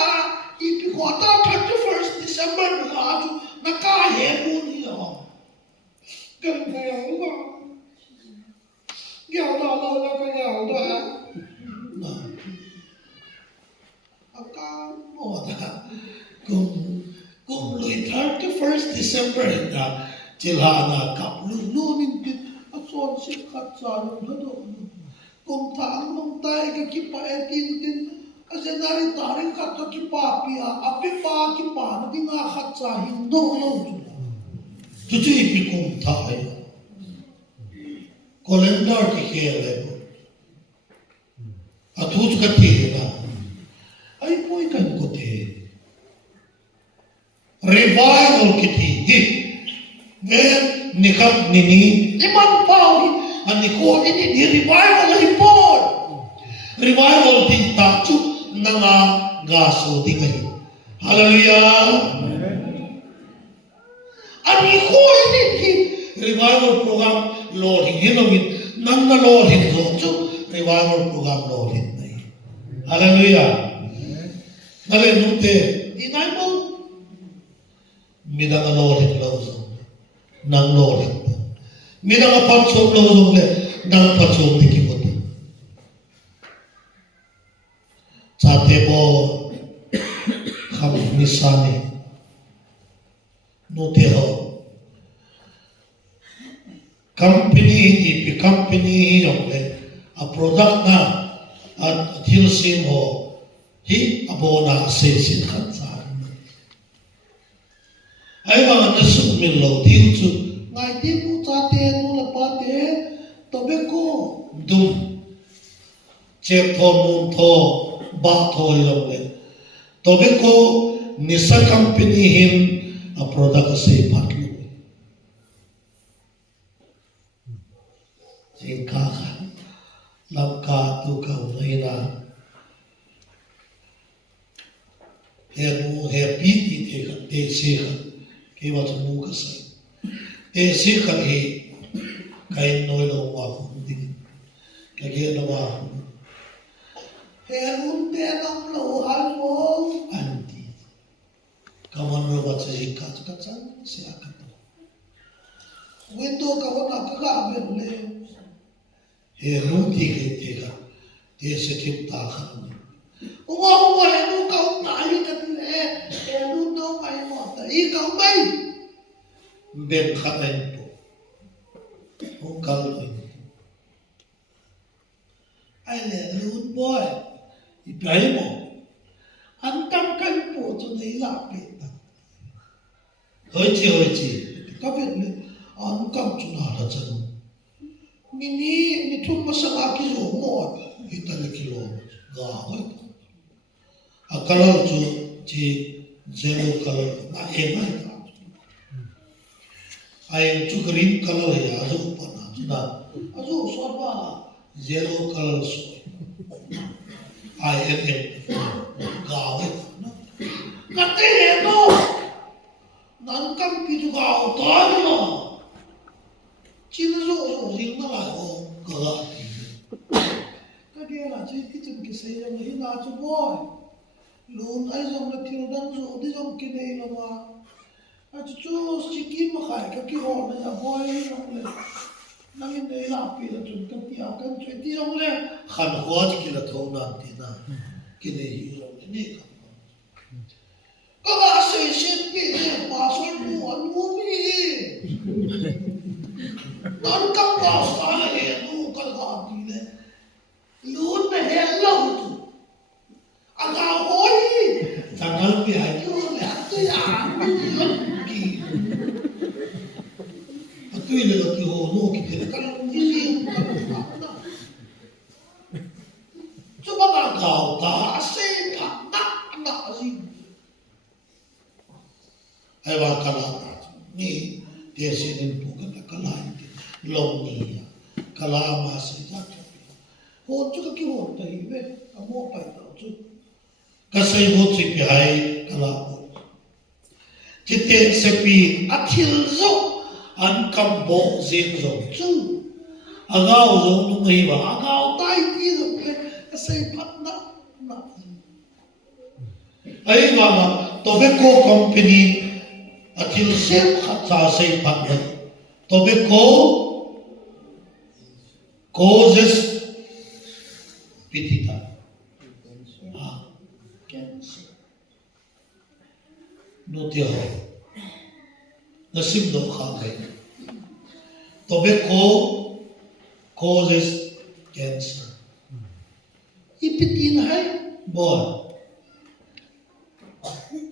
ipi kota 31st December la ju na ka he mu ni ho kan ka ya ba ya da la ka ya da na aka mo da kum lui 31st December da chilhana kap lu min ki a chon si khat cha lu do kum thang mong tai ka ki pa tin Azenari tarik kata ki papia, api pa ki pa na di nga khatsa hindo lo tuju ipi kum thai calendar ki khele athuj ka thi na ai poi kan ko the revival ki thi hi ver nikhat nini liman pau ani ko ini di revival hi por revival ti ta chu nanga gaso di kai hallelujah ani ko ini ki revival program lord hinovit nanga lord hin zo chu revival program lord hin nai hallelujah nale nute di nai mo midanga lord hin lo zo nang lord hin midanga pat so lo zo le nang pat so di ki sani no te ho company di company yong le a product na at thil sim ho hi abona se sin khat sa ai ma na su min lo thil chu ngai ti nu cha te nu la pa te to be ko dum che tho mun tho ba tho yong le to be ko nisa company hin a product se phat lu jing ka khan lam ka tu ka nei na he nu he pi ti te ka te se ka ke wa chu mu ka sai te se ka he kai noi lo wa hu di ka ge lo wa he un te nam lo an mo an ti ka man ro wa che ka ka chan se a ka to window ka wa ka ga ben le he nu ti ke te ka te se ki ta khan Wow, nu kau nai kan le, nu no mai mo ta I kau mai. Ben khaten po. O kau ni. Ai le lu boy. I pai mo. An kam kan po cho nei la pe ta. Hoi chi. Ka bet le an kam chu na la chan. Ni thum ma sa ki zo mo. I ta le ki lo. Ga hoi. A color chu chi yellow color na ema ta ai chu green color ya azu pana na azu so ba yellow color so ai ga we na te no nan kam pi ju ga ta no chi no zo ring na la o ga ka ge la chi ki chum ki se ya ni na chu boy luôn ai dòng là thiếu đang rủ đi dòng cái này là mà chú chỉ kiếm mà khai cái hồn này là voi dòng này năng in đây làm gì là chúng ta tiao cái chuyện đi dòng này khăn hóa thì là thâu nam thì na cái này dòng này các bạn sẽ xem cái này mà soi buồn luôn đi nó cắm vào cái này luôn cái gì này luôn này hết lâu rồi agak hoi, jangan biar tu lihat tu yang lagi. Aku ini lagi hono kita kalau ini kalau coba kalau kau tak asing nak sih. Ayah kalau ni dia sini bukan kalau ini long ni kalau masih tak. Hon juga kau tak ibe, kamu apa itu tu? Kasai ho chi pi hai kala chite se pi athil zo an kam bo zin zo chu agao zo nu ngai ba agao tai ti zo pe kasai phat na ai wa ma tobacco company athil se khat sa sai phat na tobacco causes pitita no te ho nasim do kha kai tobacco causes cancer ipitin hai boy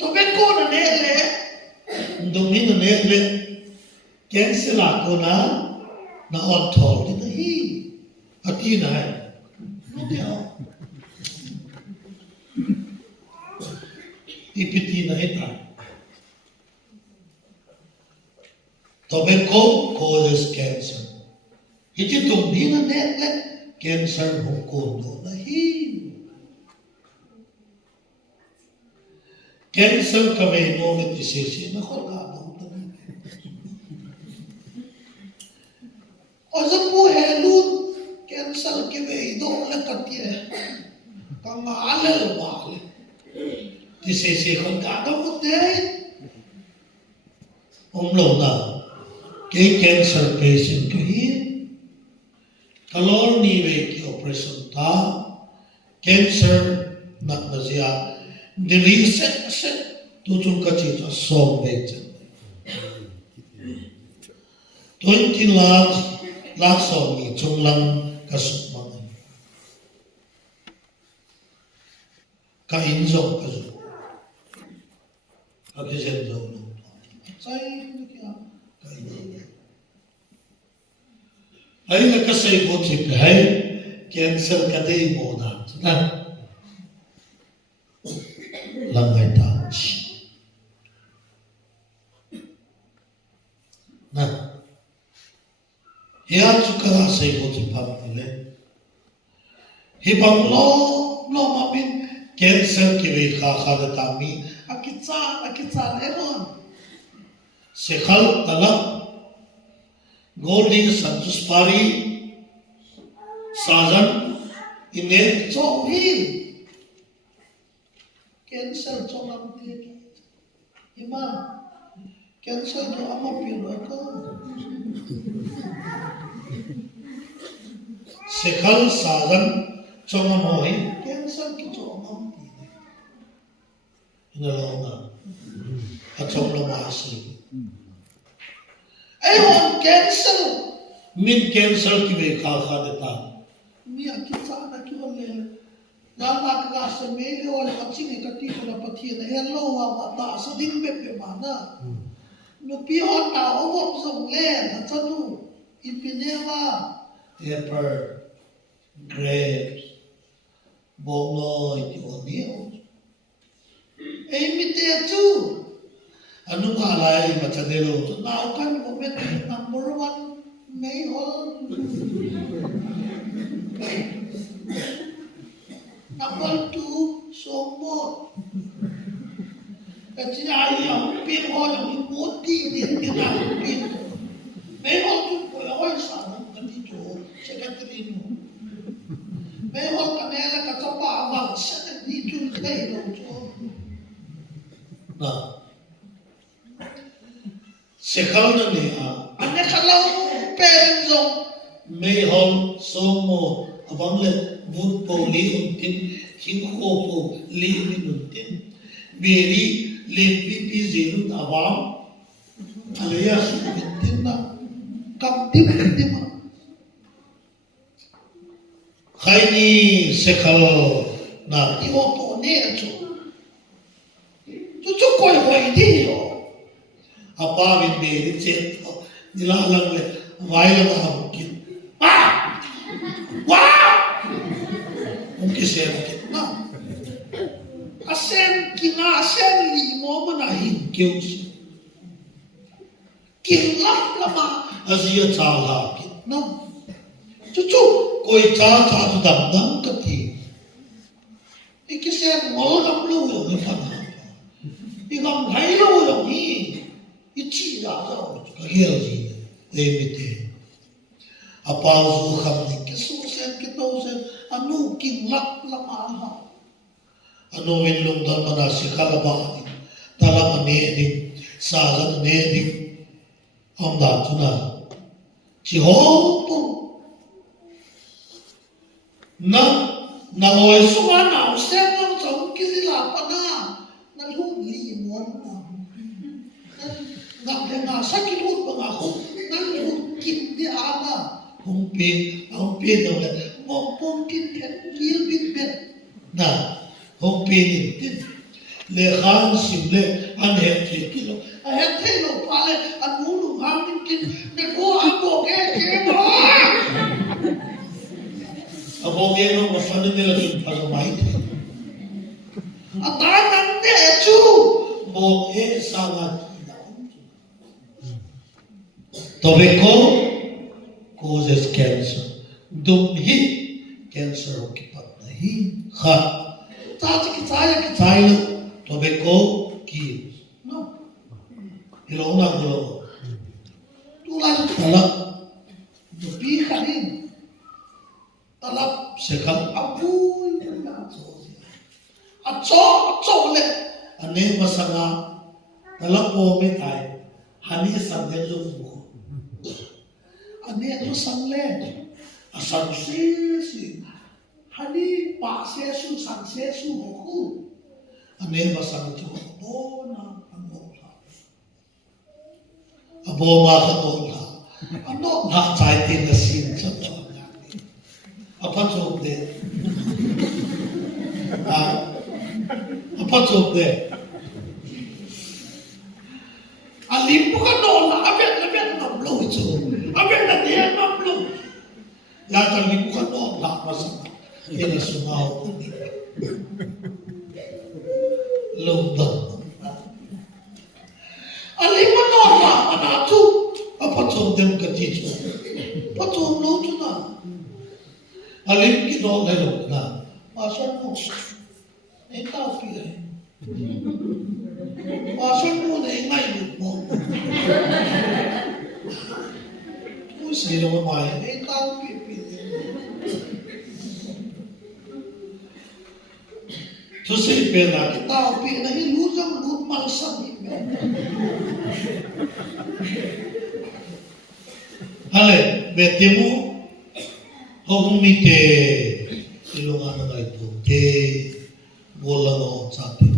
tobacco na le domin na le cancer la ko na on thol ti hi atin hai no te ho ipitin hai ta Tobacco causes cancer. Iti tung di na netle cancer hukundo na hi. Cancer kami nomit isisi na kolgado tani. O sa helun cancer kami do lakatye. Kang alal bale. Isisi kolgado mo din. Umlo na. Cái cancer patient ko hin kalor ni ve ki operation ta cancer nak nazia dili se tu chung ka chi cho som ve chen 20 lakh som mi chung lang ka suk mang ka in zo ka zo ka ke chen zo no sai ni kya ka in ai la ka sai bo chi pe hai cancer ka dei mo na na lang hai ta chi na ya chu ka sai bo chi pa le hi bang lo ma bin cancer ki ve kha da ta mi akitsa le mon se khal tala golding santus pari sajan ine chong hi cancer chong am ti ima cancer do am pi lo ko se khal sajan chong am hoi cancer ki chong am ti ina lo na a chong lo ma si ai hon cancer min cancer ki ve kha de ta mi a ki sa na ki le na ka sa me le wala ka chi ka ti ko na pathi na hello wa ta sa din be pe ma na no pi on na o wo song le na cha nu in pi ne wa apple grapes bông lôi thì còn nhiều ai mi te chu anu nga lai ma cha de lo chu na kan mo bet number 1 mấy hol number 2 so mo cái chi ai yang pi ho yang mo ti ni ki na pi mấy hol tu ko oi sa na kan ti chu che ka tri nu mấy hol ka me la ka cha pa wa sa na ti chu kai lo chu na se khao na ni a ane khalau pen zo me hol so mo abang le vut po li un tin king kho po li min un tin beri le pi pi zelu awam alaya su tin na kam tim ma khai ni se khao na ti o po ne chu chu koi koi di yo apa bin be di chet ni la lang le vai la ma ki wow mungkin saya mungkin na asen kina asen li mo mana hin kyo kin lam lama azia cha la ki na chu koi cha tu dam dam ka ti ikisen mo lam lu yo ni fa na igam hai lo yo ni ichi da zo ka hiel ji de mi te apau zu kham ni ki su sen ki to sen anu kin lak lama ha anu win lung dan mana si kala ba ni tala ma ne ni sa za ne ni om da tu na chi ho pu na oi su ma na sen no chong ki la pa na lu li mo na ngap le nga sakit ut ba nga ho nan lu kin di ama hong pe do le mo pom kin ten kil bit bet na hong pe ni tin le khan sim le an he the kilo a he the lo pa le an mu lu ha kin ne ko a bo ke mo a bo ge no ma fa ne la tin pa mai a ta nan de chu mo e sa la tobacco causes cancer. Dum hi cancer ki pat nahi kha. Ta ki chai tobacco ki no. Hilong na lo. Tu la tala. Du pi khanin. Tala se kham apu na cho. Acho le ane masanga tala po me tai. Hani sang de zo mo. Ane to sang le asan si hani pa se su sang se su ho ku anh em mà sang chỗ bố na anh ngộ là bố mà anh ngộ là anh ngộ là trái tim là xin cho nó apa chụp đấy apa chụp đấy alim bukan nol abian nol blow itu abian dia nol blow ya tadi bukan nol lah masalah ini sungau ini lomba alim nol lah mana tu apa chụp dem kerja apa chụp lo tu na alim ki nol le lo na masa no entah pilih masa no le ngai lo tôi sẽ làm bài ấy tao bị tôi sẽ biết là cái tao bị là cái lú rong lú mal sẵn đi hale về tiêm mũ hôm mi tê cái lông ăn ngày tu tê vô là nó chặt tiêu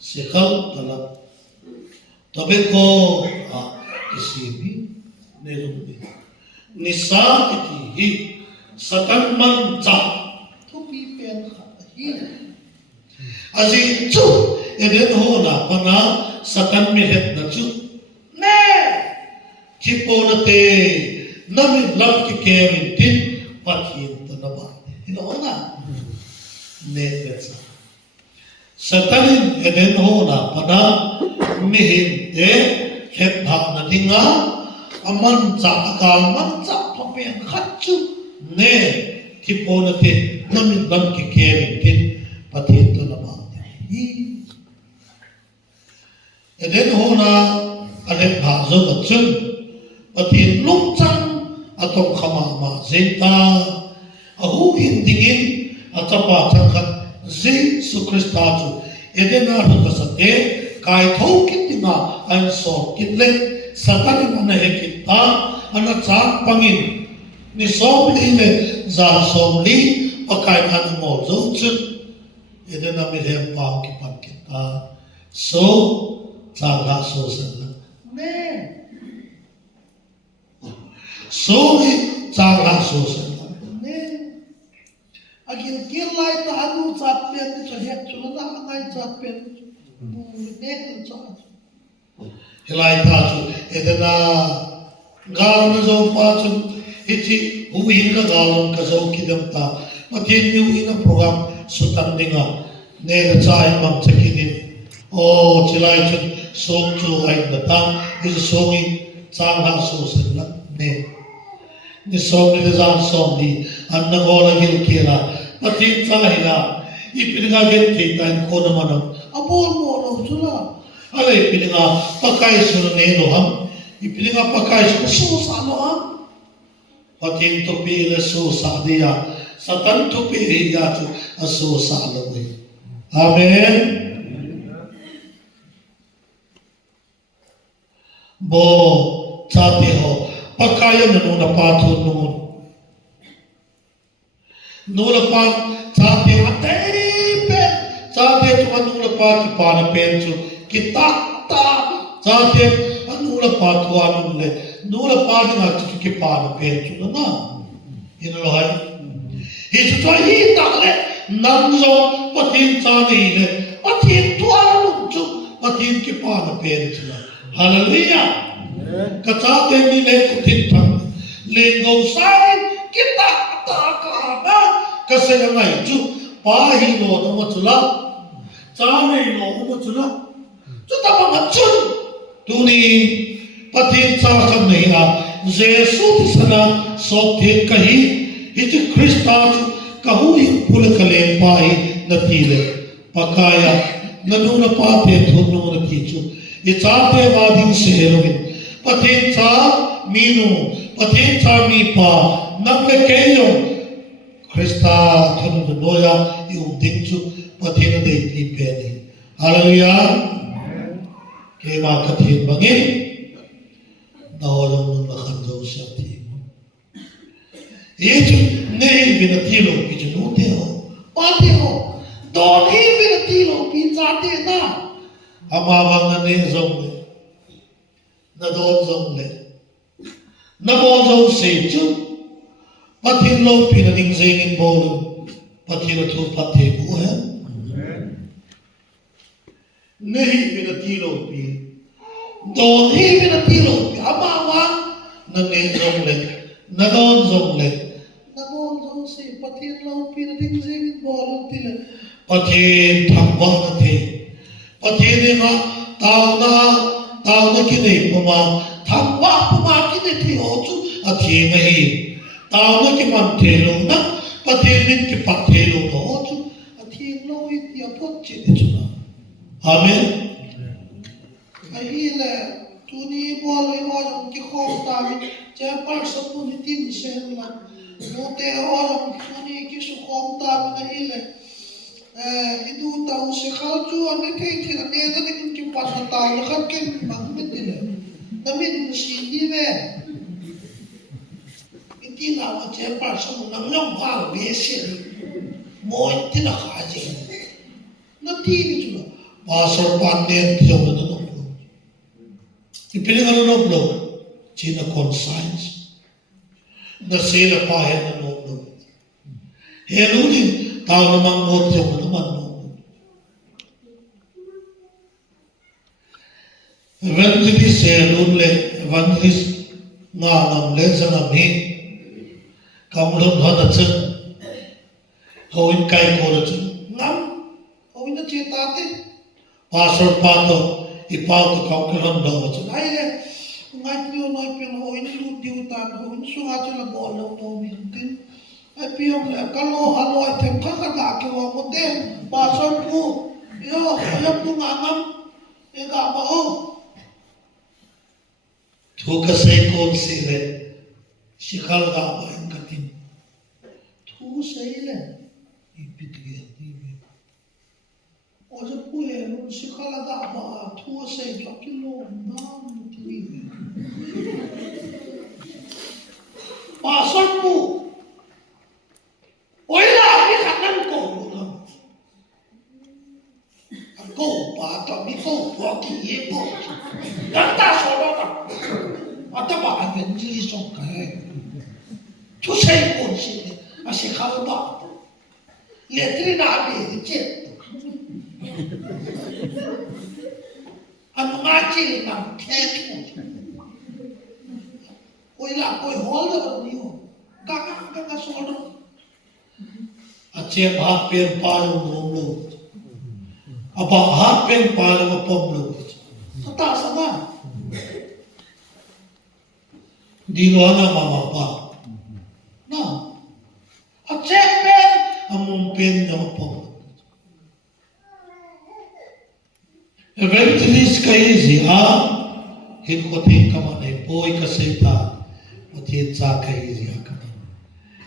sẽ không là tập ko kisibi nelumbi nisa kiti satan manca topi pen hi azi chu eden hona pana satan mihet na chu ne kiponate nami lam ki kemin tin pathin tanaba hilona ne letsa satanin eden hona pana mihin te het ha na dinga aman cha akal man cha phapen khat chu ne ki ponate namin ban ki kerin tin pathin to na ba hi eden hona alen bha zo ba chun pathin lung chang atom khama ma zeta ahu hin dingin atapa chang khat jesu krista chu eden na ru ka sate kai thau kitinga an so kitle satani mana hekita ana chak pangin ni som li le za som li pakai an mo zo chut edena mi hem pa ki pan kita so cha so san ne so ni cha so san ne agin kirlai ta anu cha pen ni cha het chu na ngai cha pen ne cha hilai ta chu edena galon zo pa chu ichi huin na galon ka zo kidam ta matin yu ina program sutan dinga ne ga chai mam chakinin o chilai chu som chu ai na ta is somi chang ha so sen na ne ni som ni za som ni an na gola gil kila matin cha hila ipinga gen ti tan ko na manam abol mo ro chula ale ipinga pakai sur ne no ham ipinga pakai sur sa no ham patin to pi le so sa dia satan to pi ya chu aso sa lo ni amen bo cha ti ho pakai na no na pa thu no la pa cha ti ate pe cha ti tu no la pa ki pa na pen chu kita ta cha ti anu la pa thu anu le no la pa na chu ki pa na pen chu na in lo hai hi chu to hi ta le nam zo patin cha ni le patin tu anu chu patin ki pa na pen chu hallelujah ka cha te ni le ku tin thang le go sai kita ta ka na ka se ngai chu pa hi lo no ma chu la cha nei lo ma chu la chu ta ma chun tu ni pathin cha kham nei a jesu ti sana so the kahi hi chu krista ka hu hi pul ka le pa hi na ti le pakaya na nu na pa te thu no na ki chu i cha te wa din se ro pathin cha mi nu pathin cha mi pa nam le ke yo krista thon no noya i ding chu pathin de ti pe ni hallelujah ke ma kathin bangi dawalong nun bakhan zo sa ti ye chu nei vinatilo ki chu no te ho pa te ho don hi vinatilo pi pi chate na ama bang na ne zong le na don zong le na bo zong se chu pathin lo pi na ding zeng in bol pathin thu pathe bu hai nahi pi na ti lo pi don hi pi na ti lo pi ama wa na ne zong le na don zong le na bo zong se pathin lo pi na ding zeng in bol ti le pathin tham wa na the pathin ne ma tao na ki ne puma tham wa puma ki ne thi ho chu a thi mai tao na ki man the lo na pathin min ki pat the lo ho chu a thi lo I ti a pot che de chu na amen ai le tu ni bol I ho jong ki khom ta mi che par so pu ni tin sen la no te ho jong tu ni ki su khom ta mi na le itu tahu sekali ane kayak kira dia tadi kan kipas tahu kan kan bangun tidak, tapi di sini be, itu nama cepat semua namanya bal biasa, mau tidak kaji, nanti itu lah, pasal pandai dia mana nombor, dipilih kalau nombor, Cina conscience, nasi lepas yang nombor, heludin tahu namang mod yang mana. Evangelist selun le evangelist ngam le zanam hi kamlon hana chen hoin kai ko le chen ngam hoin na chetate pastor pato ipau to kamlon do chen ai le ngai pio noi pio hoin lu diu tan hoin sunga chen la bol lo to min tin ai pio le kalo haloi them kha da ke wa mo te pastor pu yo ayam tu ngam e ga ba ho thu ka se kon si le shikal ga ba in ka tin thu se le ipit ge ti me o je pu e no shikal ga ba thu se ka kilo na ti me pa so pu oi la ni ka nan ko no ko pa to mi ko po ki e po ta so ba ta ataba evangelist song kai tu sei kon si a se khal ba letri na be che an ma chi na ke oi la koi hol da ni ho ka so do a che ba pen pa lo lo apa ha pen pa lo pom lo ta sa na di luar mama pa, na, a cek pen, a mum pen yang pom. Evangelist kaya siya, hin ko tin kaman poi kasi pa, matin sa kaya siya kaman.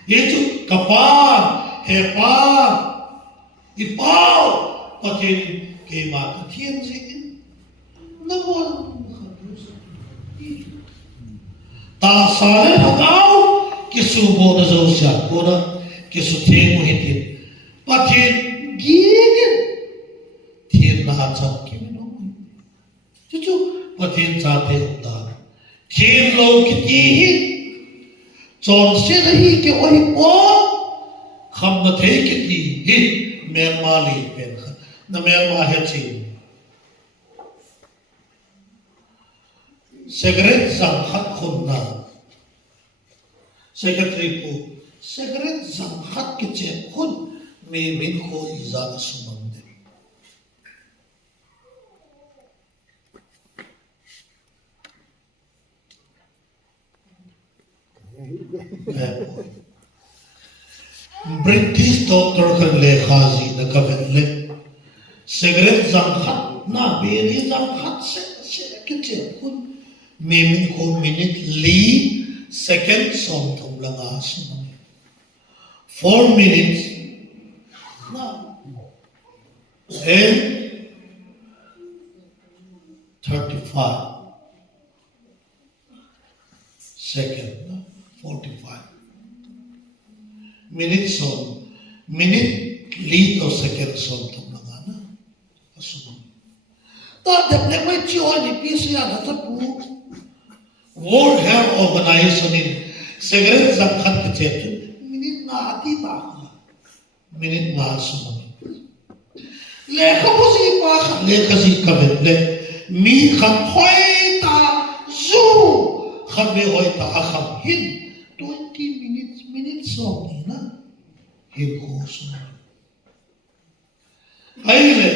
Itu kapan, hepan, ipaw, matin kay matatiyan siya, naman. Ta sare hataw kisubo na zosya kona kisuthe mo hitin pathin gigin thiên na cham kimi no chu pathin chate da thiên lo ki hi chon se hi ke oi po kham na the ki ti hi mer ma li pen na mer ma he chi Secret sang khat khun na secretary pu secret sang khat ke che khun me min kho izan sumang de British doctor kan le khazi na kaven le secret sang khat na beri sang khat se ke che khun Memin ko minute li second song thong langa sum 4 minutes na and 35 second 45 minute song minute li to second song thong langa na ta đẹp đẹp mấy chiều anh đi PC là rất bù World Health Organization in cigarette zam khat ke chet minute na ti ta minute na sum le kho si pa khat le ka si ka vet le mi khat khoi ta zu khat ve hoi ta a kham hin 20 minutes so ni na he ko sum ai le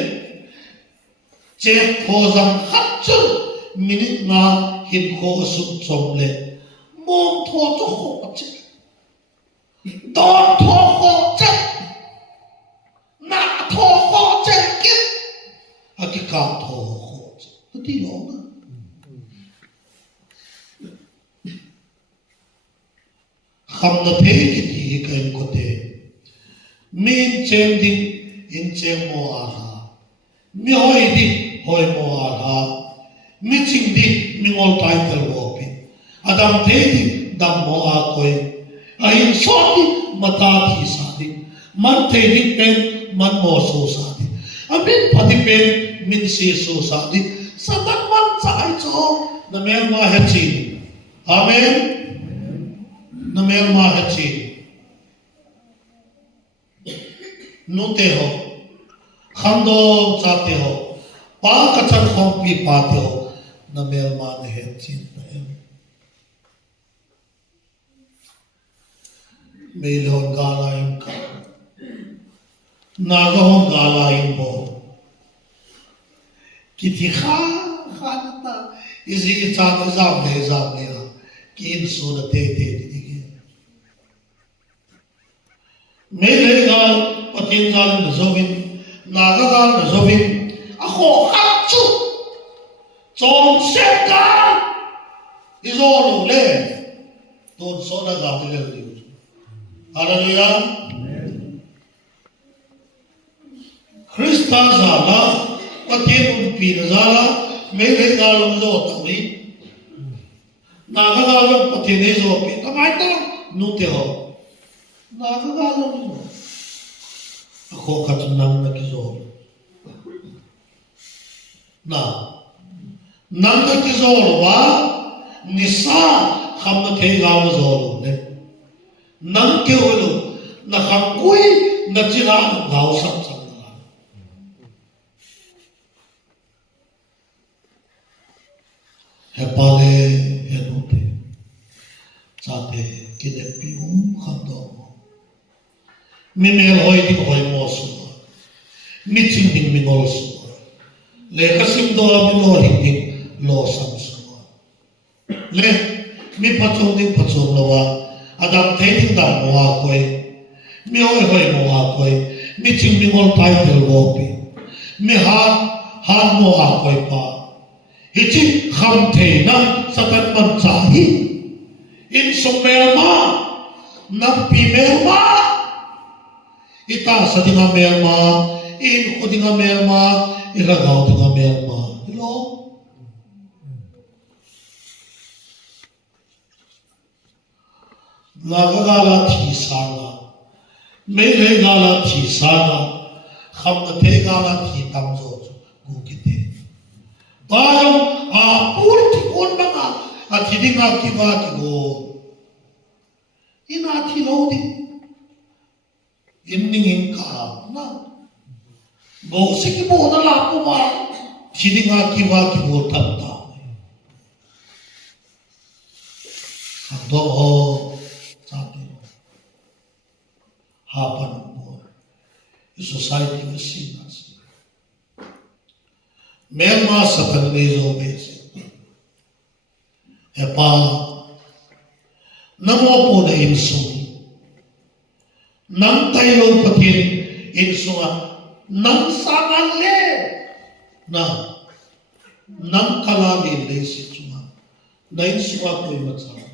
che pho zam khat chu minute na hin ko sum chom le mong thô cho khổ chết đòn thô khổ chết nạ thô khổ chết kia cái cả thô khổ chết nó đi lỗ nữa không nó thế cái gì cái em có thể mình xem đi in xem mò à mi hỏi đi hỏi mò à mi chinh đi mi ngồi tay theo bộ pin Adam thế thì đam mô à coi ai sót đi mà ta thì sa đi man thế thì bên man mô số sa đi mình phải đi bên mình sẽ số sa đi sa tan man trái cho na mel ma hết chi amen na mel ma hết chi nu te ho khando cha te ho pa ka chan khom pi pa te ho na mel ma hết chi Meil hon galain ka naga hon galain bo kiti kha nata izi cha ta zam le ha kin su na te di meil ga patin gal na zovin naga gal na zovin a kho kha chu chom se ka izolo le ton so na ga le Hallelujah. Christa zala patin pi zala mere galom zo tawri naga galom patin zo pi kamai ta nu te ho naga galom ko khat nam na ki zo na nam na ki zo wa nisa kham na the gal zo ne nang kêu lu na khang kui na chira ngao sam sam na he pale he note cha te kide pi khang do mi me hoi di hoi mo su mi ching ding mi ngol su le kasim do mi lo ring ding lo sam su le mi pachong ding pachong lo wa Adam thấy những đàn hoa quay, mi ơi hoa quay, mi chừng mi ngol tay del wopi, mi han hoa quay pa, hichi kham thấy na satan man chahi, in sum melma, nam pi melma, ita sa dinga melma, in ko dinga melma, ilagaw dinga melma, ilo. Naga gala thi sana, mere gala thi sana, kham na the gala thi tam zo gu kite. Bayam a pur thi kon banga a thi dinga ki ba ki go. Ina thi lo di. In ning in ka na. Go se ki bo na la ko ba. Thi dinga ki ba ki go tam ta. Do ho happen more. The society was seen as Myanmar Satan is always Epa Namo Pone Insung Nang Tayo Patin Insunga Nang Sanale Nang Kalali Lesi Chuma Na Insunga Koy Matsama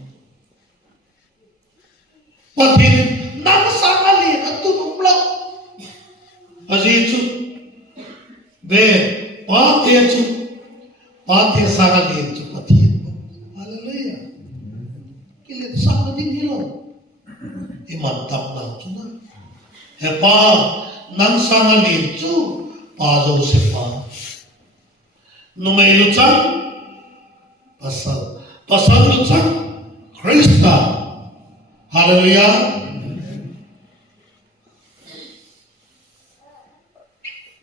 Patin Nang Sanale Atunong Blau Azizu Be Pate Sanale Chu Patin Hallelujah Kilit Sanale Ding Hilo Iman Tam Lang Chuna Hepa Nang Sanale Chu Pa Josepa Numei lutsang pasal. Pasal lutsang Krista. Hallelujah.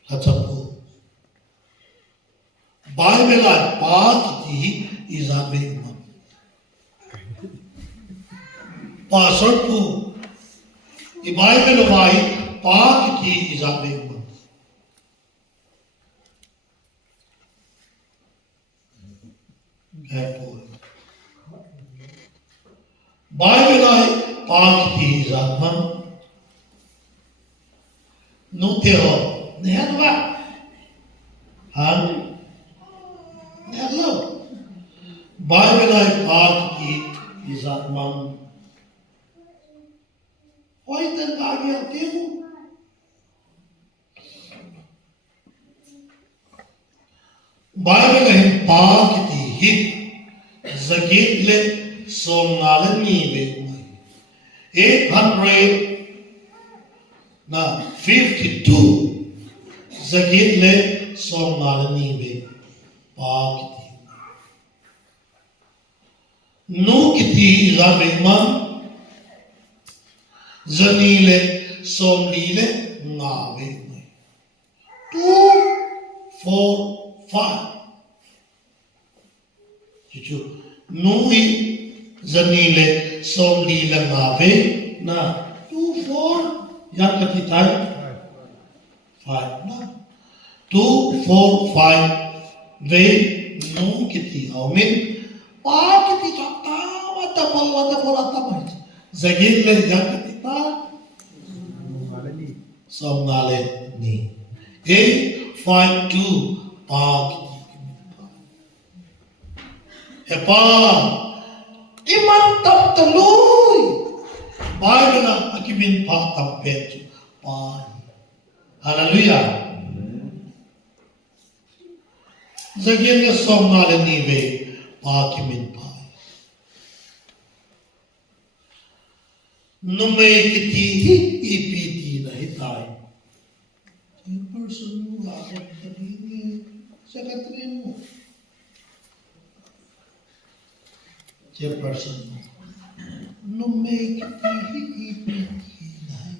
Hachapu. Bible at pati izabe umam. Pasal pu. I Bible vai pati izabe umam. Bible ay pati izabe Nutero. Nehan ba? Han? Hello. Bible ay pati izabe Why then bagay temo? Bible ay pati hit zagitle songalan nibe 852 zagitle songalan nibe pati no kiti zabe man zanile somlile ngawe 2 4 5 Chuchu nui zanile somlile ngawe na 2 4 yang ketitai 5 na 2 4 5 ve no kiti aumin pa kiti chakta wata bola zagile yang ketitai somnale ni 852 pa Epa iman tap taluy Bible na akimin pa tampet pa Hallelujah Zagil nga somnale nive pa akimin pa Numay kitihi ipiti na hitay yung person mo bakit sabihin secretary mo person mo numay kitihi ipiti na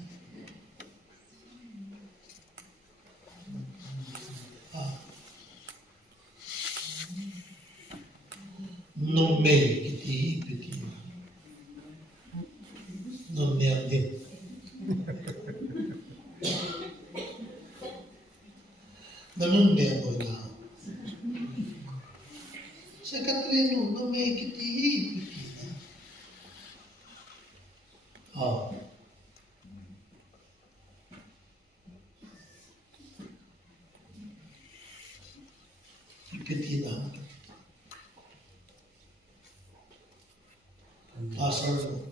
numay kitihi ipiti na numay din Ganun din ako na. Sa Katrino, na may kiti. Kiti na. Pasal mo.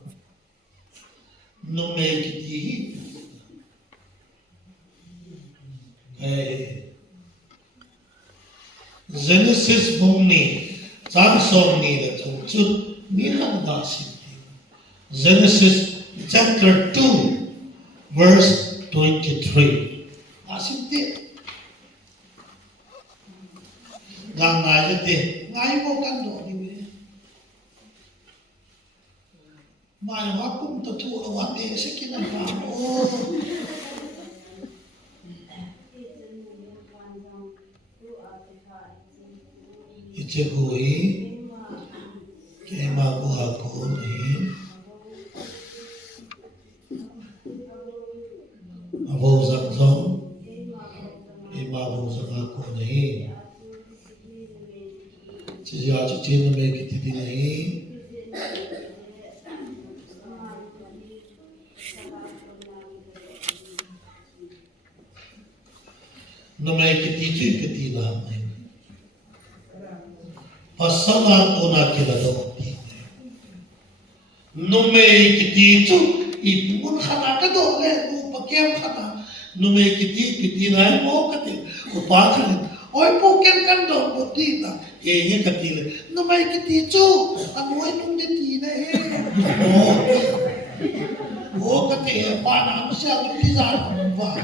No may kiti. Genesis bumni, Samson ni la chut ni lang dasit. Genesis chapter 2 verse 23. Asit Gangai de ngai mo kan do ni. Mai wa kum to tu wa te sekina pa. Ichegui kema buhako ni abo zakzong kema abo zakako ni चिजिया चिचिन में कितनी नहीं न मैं कितनी नाम नहीं पसंद आपको ना किला दो न मैं कितनी इपुन खाना का दो ले वो पकेम खाना न मैं कितनी नाम वो कते उपाच ले Oi pokem kan do botina e katile no mai kiticho amoy nung detina o kate pa na siya kitizar ba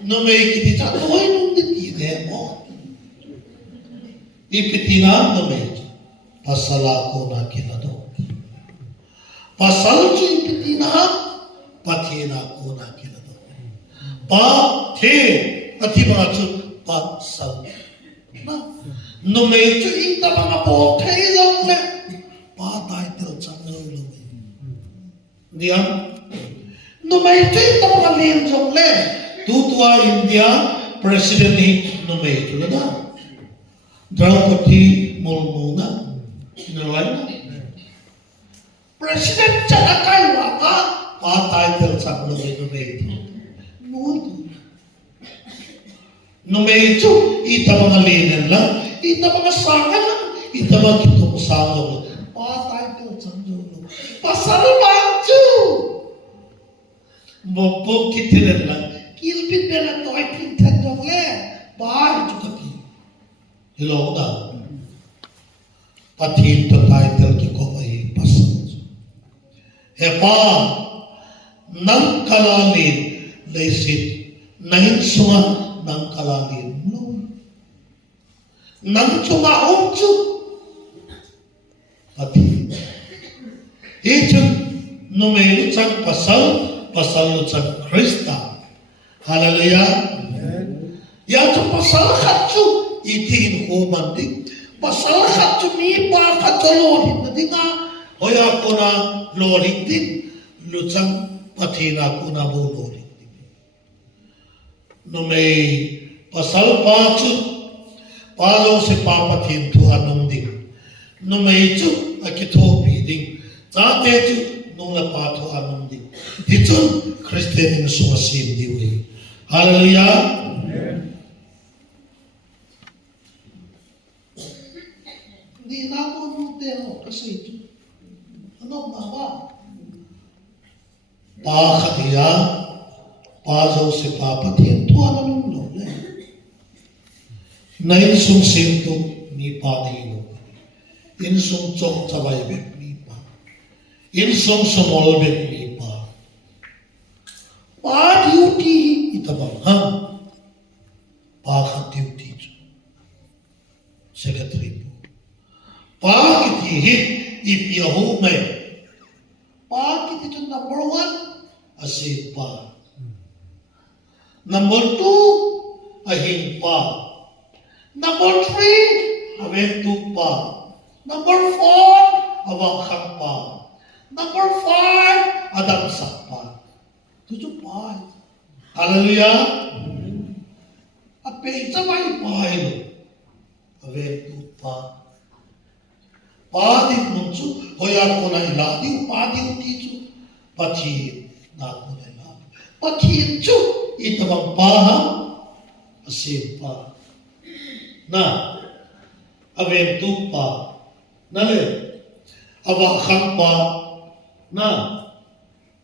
no mai kiticho amoy nung detina mo ipitina na medyo pasala ko na kinado. Pasal ju ipitina patina ko na kinado. Pa the ati mga ju pasal na no medyo ita mga po thay zong le pa title chang lo lo. Diyan no medyo ita mga lin zong le tutua India President ni no medyo na Draupadi Murmu na inalay na President Chanakay waka pa title sa no medyo no medyo ita mga linan lang ita mga sangan lang ita mga kitong sangan lang pa title sa no pasalubangju Bobo kitiran lang kilpin na lang to ay pintan dong le pa ito kati Hello na. Patin to title ki ko ay pasal. Hepa nang kalalin lesit nahin sunga nang kalalin no. Nang sunga ongju patin. Ito numero chang pasal lo chang Krista. Hallelujah. Ya to pasal khatsu itin ko mandik pasal khatsu ni pa khatsolon na dinga hoya ko na loring din lutsang patina ko na bo loring din no may pasal pa chu palo se papatin tu anong din no may chu akitopi din tate chu no na pato anong din hitun Christian sumasim diwi hallelujah Di na po nutero kasi ito. Ano ba? Pakatiya, pasaw si papatin, tuwa na nung noble. Na insung sinto ni panino. Insung chok tawaybek ni pa. Insung sumolbek ni pa. Pa-duty itabang ha? Pa-duty. Secretary po. Pakiti ipiyahu may pakiti ito number 1 asip pa number 2 ahing pa number 3 awentu pa number 4 awakang pa number 5 adamsak pa tujuh pa hallelujah at peita may pa awentu pa Padit nuncu, hoya ko na iladi, padit ticu, pati na ko na iladi. Pati cu, ito bang paham, asin pa. Na, aventu pa, na le, awakang pa, na,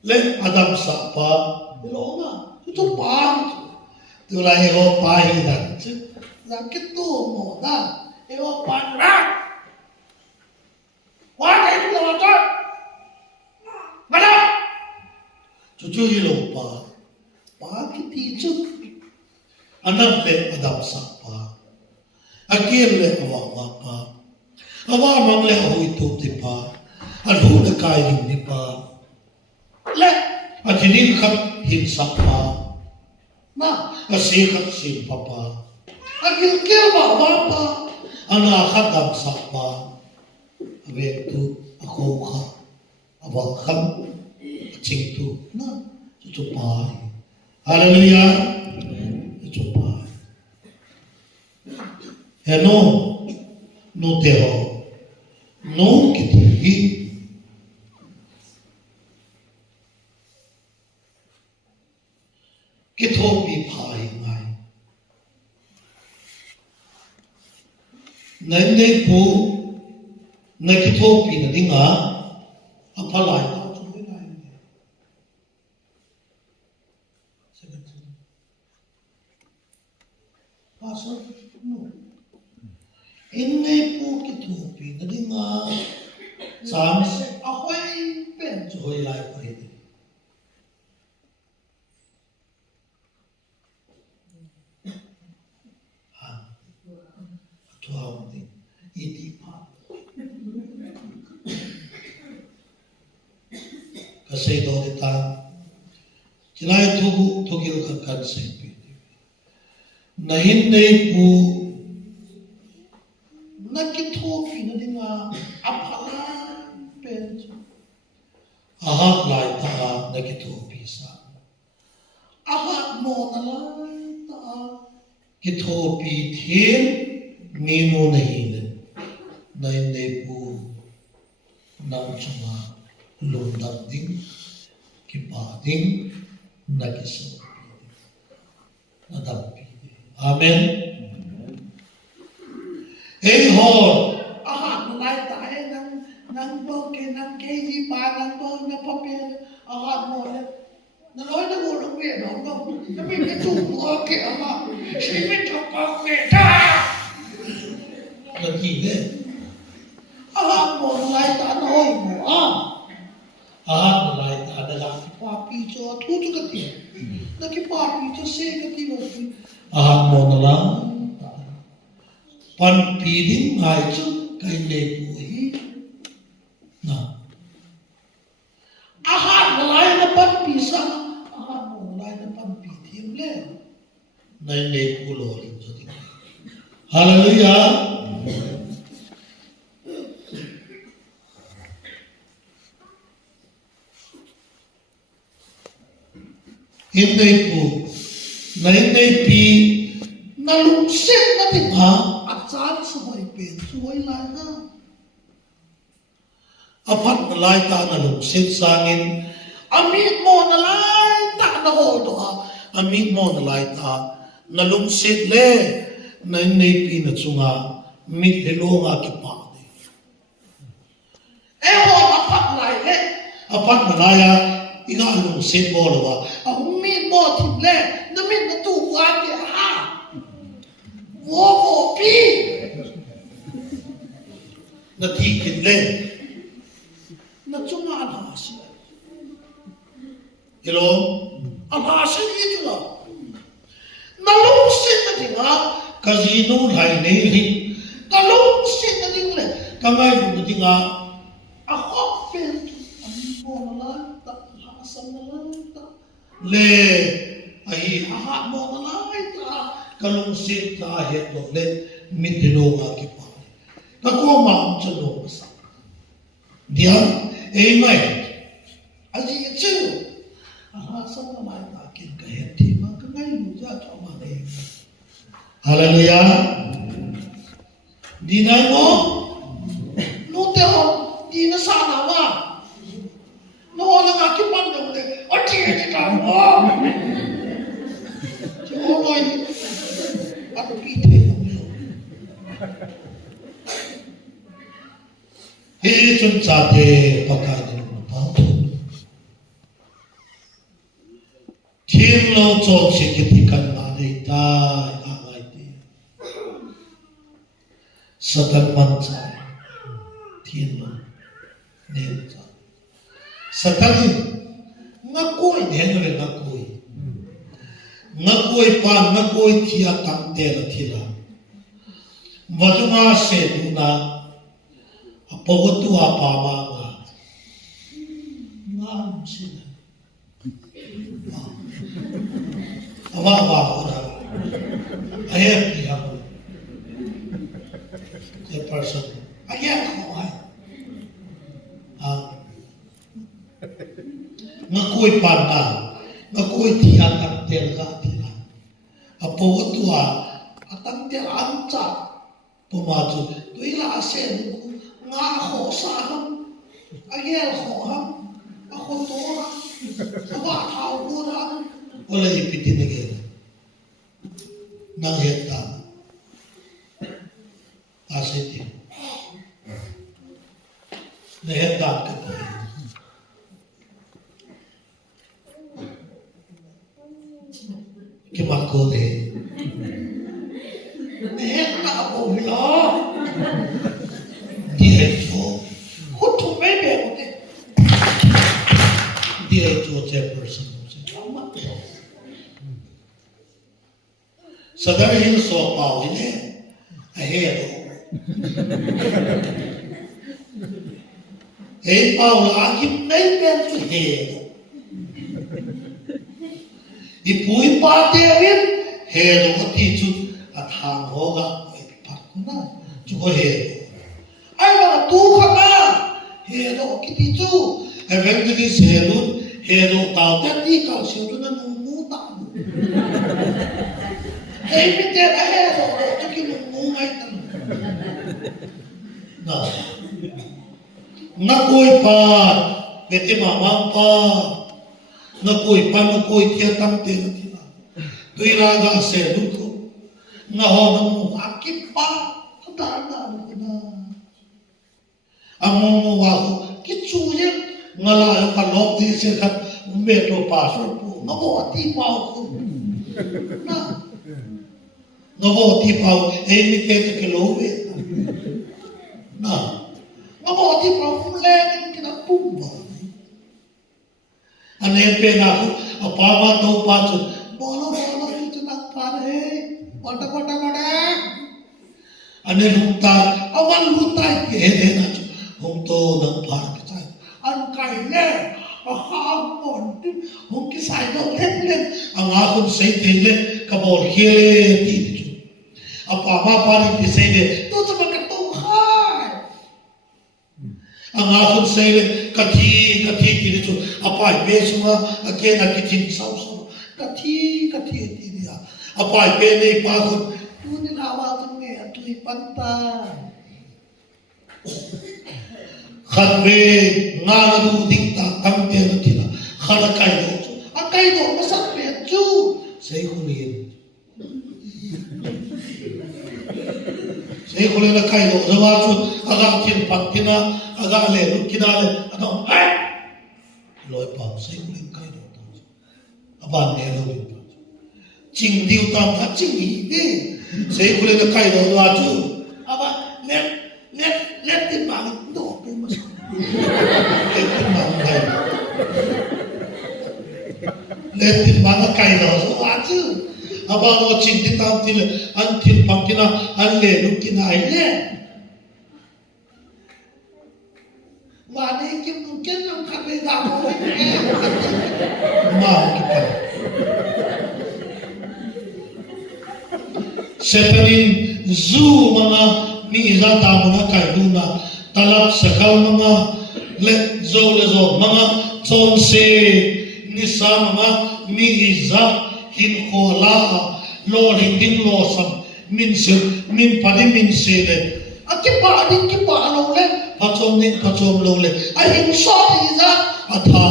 le, adamsa pa, ilo nga, ito pa, tulay ho pahidan, sakit to mo na, ilo pa na, Why did you want to? Mana? Cucu hilo pa, pakiti cu, anak le adam sapa, akir le awa pa, awa mang le ahu itu tipa, alu le kain ni pa, le ajinin kat hinsa pa, na asikat sim papa, akir bawa pa, anak adam sapa. Abetu ako ka awakam cingtu na tutupai hallelujah tutupai no no tero no kiti kitopi pai ngai nai pu Nakitopi na dinga apalay na ito ay Pastor no Inay po kitopi na dinga sa amin ako ay penso ay layo pa rin ito ako din te ta chilai thugil ka kan se pi na hin nei pu na ki tho pi na dinga aphala pen ahat lai ta na ki tho pi sa ahat mo na lai ta ki tho pi thim mi mo nahi ne nai nei pu nam chuma lum dak ding ki pa ding na ki so na dam pi amen hey hor ahat lai ta nang bo ke nang ke ji pa nang bo na pa pe ahat mo ne na loi na bo lo pe no no na mi ke tu bo ke ama shi mi to ko ke ta na ki ne ahat mo lai ta noi mo ahat lai ta da la ki pa pi cho thu chu ka ti na ki pa pi cho se ka ti lo pi ahat mo na la pan pi ding mai chu kai le pu hi na ahat lai na pan pi sa ahat mo lai na pan pi thim le nai le pu lo ri cho ti hallelujah in nei pu nai nei pi na lung set na ti ha chan soi pen soi lai ha apat na lai ta na lung set sangin amit mo na lai ta na hol do ha amit mo na lai ta na lung set le na nei pi na chunga mit helo nga ki pa de e ho apat lai le apat na lai ya ina lung set bo lo wa amit mo ti le na mit na tu wa ke ha wo pi na thi kin le na chunga na si hello ana si ni tu la na lo si na dinga casino lai nei ri ka lo si na ding le ka mai du dinga a khop pen ani bo la ta ha sam la ta le ai ha mo la ta kalung sit ta he to le mitino nga ki pa ka ko ma cho no sa dia amen aji chu aha sa na mai ta kin ka he ti ma ka ngai lu ja cho ma le hallelujah di nai mo no te ho di na sa na wa no la nga ki pan de le a ti ti ta mo cho noi at pite he chun cha te pakai de pa thiên lo cho chi ki ti kan ma nei ta a ngai ti satan man cha thiên lo ne cha satan nga koi ne le nga koi ngakoi pa ngakoi thia tam te la thila vaduma se duna apogotu apa ma ngam sin awa ora aye ya the person aye ko ngakoi pa na ngakoi thia tam te la apo tua atang te ancha pomaju tuila asen nga ho sa ham agel ho ham ako to aba thau ko ra ole ipitin ge nang heta aseti ne heta ka cái mặt cô thì hết là bồi lo đi hết chỗ hút thuốc mấy bè một thế đi hết chỗ che person sẽ không mất sau đó hình số bảo thế này hết hết bảo là kim mấy bên phải hết Ipui pa David he do ti chu a thang ho ga pat na chu ho he ai ba tu khana he do ki ti chu evangelist he do tao ta ti ka siu tu na mu ta ei mi te he do tu ki mu mai ta na koi pa ve te ma pa na koi pa na koi tia tam te na ti na tui ra ga se lu ko na ho na mu ha ki pa ta na na amu wa ki chu ye ngala yo ka lok ti se ka me to pa so pu na bo ti pa ko na no bo ti pa e mi te ke lo ve na no bo ti pa fu le ki na pu ba ane pe na ko pa ba to pa chu bolo ki na pa re pata ane lunta awan lunta ke de na chu hong to nang par ka chai an kai le a ha mon ti hong ki sai do le ang a kun sei te le ka bol hele ti chu apa ba pa ni ti sei le to cha ka to khai ang a kun sei le ka thi ti chu apa pe suma ake na ki tin sau ka thi ti dia apa pe nei pa kun tu ni na wa tu me tu i pan ta khăn về ngã du dikta tam te na thila khana kai do ma sat pe chu sei khulin na kai do zawa chu aga tin pakina aga le rukina le ado ai loi pa sei khulin kai do ta aban ne lo ching diu tam ha ching ni de sei khulin na kai do wa chu aba let tin ma do pe ma let tin ma na kai do so wa chu aba no ching ti tam ti le an tin pakina an le rukina ai le ma ne kim nu ken nam kha be da mo ma ki pa separin zu mga ni iza ta mga kai luna talap sakal mga le zo mga chon se ni sa mga mi iza hin khola lo ring lo sam min se le ki pa lo le pachom lo le a hin so iza atha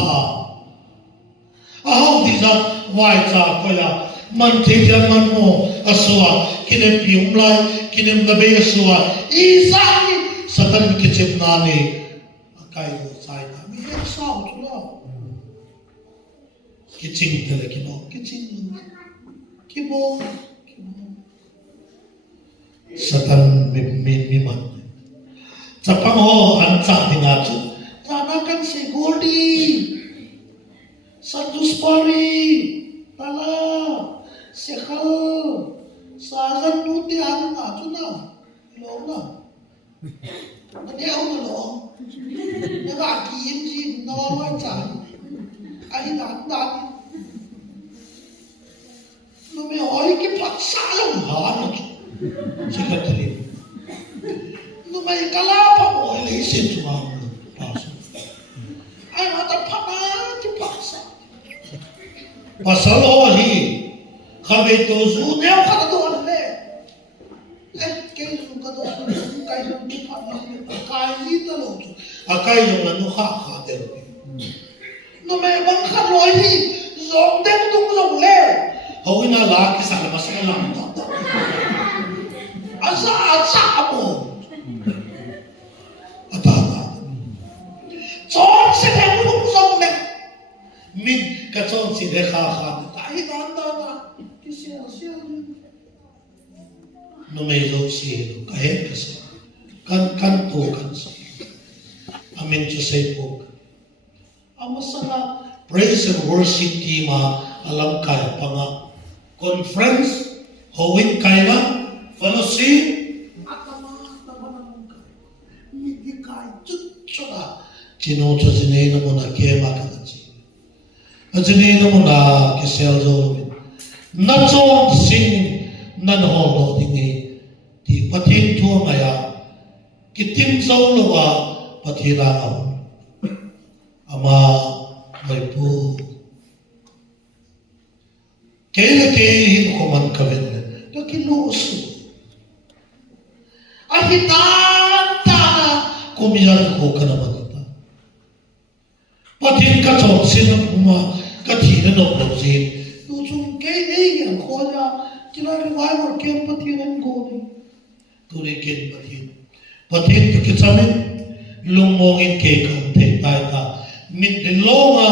a ho iza wai cha ko ya man te jan man mo aswa kinem pium lai kinem da be aswa izani satan ki chepna ne akai ho sai na mi sao tu lo ki ching tele ki no ki ching ki bo satan mi man chapang ho an cha dinga chu jana kan se goldi sadus pari tala sekhal sajan nuti anu na chu na lo na ade au na lo na ga kim ji no lo cha ai dan no me oi ki phat sa lo ha na chu sekatli no me kala pa oi le se chu ma pa so ai ma ta pha na ki phat sa pasal ho hi khabe to zu ne kha do le ke zu ka do kai no ki phat na kai ni ta lo chu akai no no kha de no me bang kha loi hi zong de tung zong le ho ina la ki sa ma sa la ta asa mo ata chon se de tung zong le min ka chon si de kha tai dan da na ki sia no me zo si ka he ka sa kan to kan sa amen to say po amasana praise and worship team alam kaya panga conference howin kaya fellowship atama ni kai chuchoda chino chosine na mona ke ma ka chi ajini na mo na kisel zo na chon sing nan ho lo dingi ti pathin thu maya kitim zo lo wa pathira ama mai pu ke hi ko man kaven to ki lo su ahitan ta kumiyar ko kana manita pathin ka chon sin ma ka thi na no lo ji tu chung ke ei yang ko ya ti la ri wai mo ke pathin an go ni tu re ken pathin tu ke chamin lung mo in ke kan te tai ta min de longa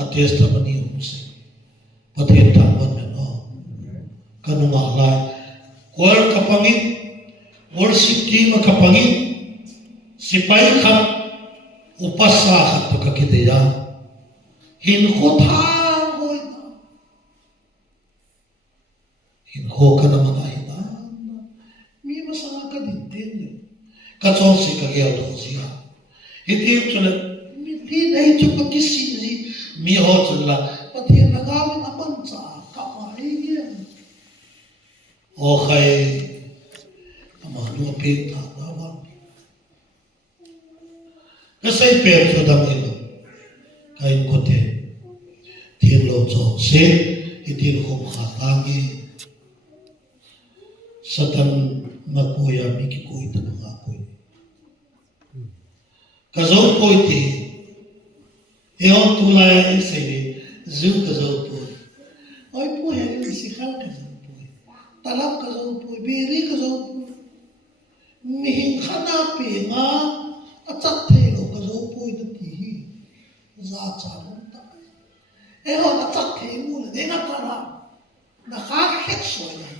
a testimony hum se pathin ta ban no kanunga lai kwar kapangin worship team kapangin sipai khat upasa khat to kakideya hin khotha hoi hin ho kana manai na mi masanga ka din tin ka chon si ka gel do sia iti chula mi ti dai chu ka kisi ji mi ho chula pathian na ga mi apan cha ka mai ge o khai ama nu pe ta na wa ka sai per cho da mi lo kai ko te thiên lo cho se itin khom kha ta nge satan na koya mi ki koi ta nga koi ka zo koi te e on tu la e se ni zu ka zo po oi po he ni si khal ka zo po talap ka zo po beri ka zo po mi hin khana pe nga achat the lo ka zo po ta ti hi za cha ta e ho ta chat the mu le de na ta na kha het so ya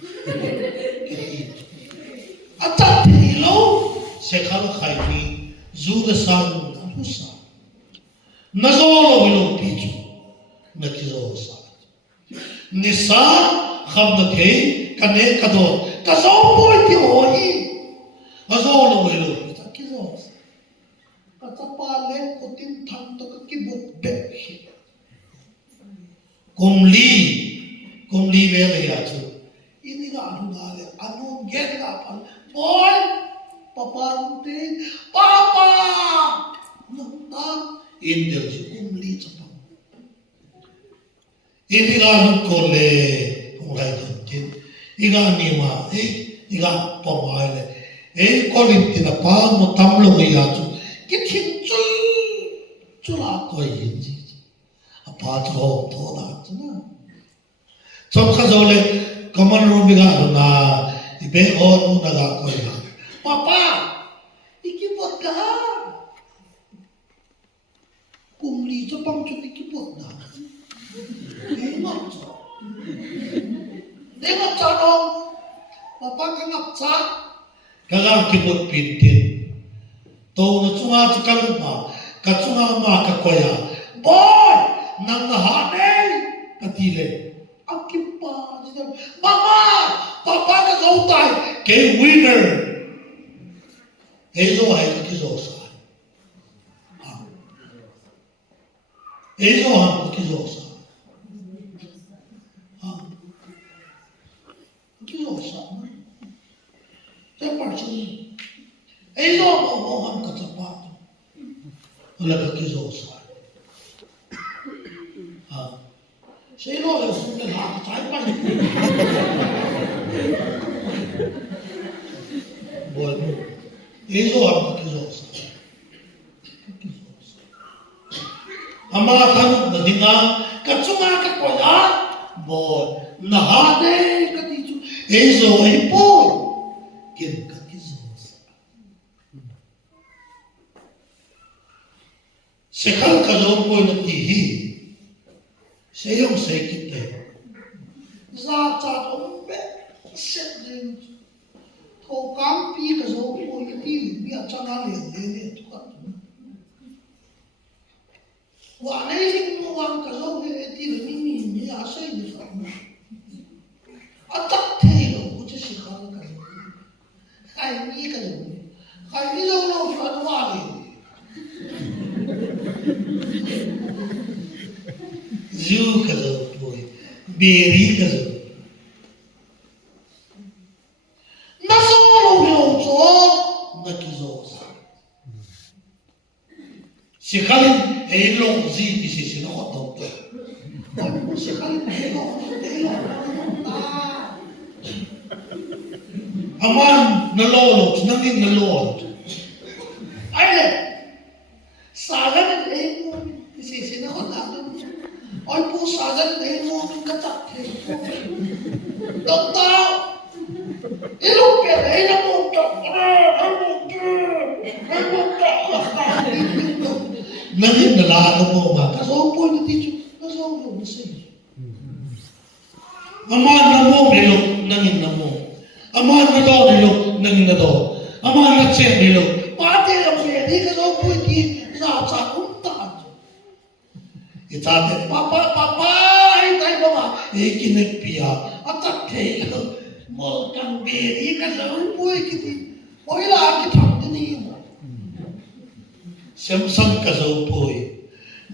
achat the lo se khal khai ni zu da sang na hu sa na zo lo lo pi chu na ki zo sa ni sa kham na the ka ne ka do ka zo po ti ho hi na zo lo lo ta ki zo ka ta pa le ko tin thang to ka ki bot be hi kumli ve le ya chu ini ga anu ga le anu ge ga pan boy papa te papa nta in de kumli cha pa ini ga anu ko le ngai kan tin iga ni ma iga pa ma le ko lim ti na pa mo tam lo ya chu ki thin chu la ko yin ji apa cho to na chu na chom kha zo le common room ga na ibe on na ga ko ya papa iki bot ka kumli cho pang chu iki bot na e ma cho de ma cho no papa ka ngap cha ka ga ki bot pin tin to na chunga chu ka ma ka chunga ma ka ko ya boy nang na ha nei ka ti le akipa mama papa ka zo tai ke winner ezo ai ka ki zo sa ezo han ki zo sa ki zo sa te par chi ezo mo han ka cha pa ala ka ki zo sa谁落了风的他才办我一说啊不说阿妈看那听啊个中啊个国家我那哈的个地主一说一波跟个地主谁看个中国的地皮谁用谁给的？咋咋都没谁人，头刚毕的时候，我一地里面长那脸突然，我那些我往个时候那地里你也谁的什么？啊，咋退了？我就是看那个，还你个人，还你老老说的话哩。只 Zu ka zo boy. Beri ka zo. Na zo lo zo na ki zo sa. Si khalin ei long zi ki si no to. Si khalin ei long. Aman na lo nangin na lo. Ai le. Sagan ei mo si na ko ta. Ôi bố xa dân đấy mô mình cắt chặt thế Tổng tao Ý lúc biệt đấy nó mô trọng ra Nó mô trọng Nó hiếp là là nó mô mà Các dấu bôi nó tí chú Nó dấu nó xây Aman nó mô đi lục Nó nhìn nó mô Aman nó đo đi lục Nó nhìn nó đo Aman nó chết đi lục Mà thế là mẹ đi các dấu bôi tí Giả trả cũng tàn Itate papa ai tai mama ikinek pia atak thei mo kan be I ka lo poi kiti oi la ki thak ni mo Samsung ka zo poi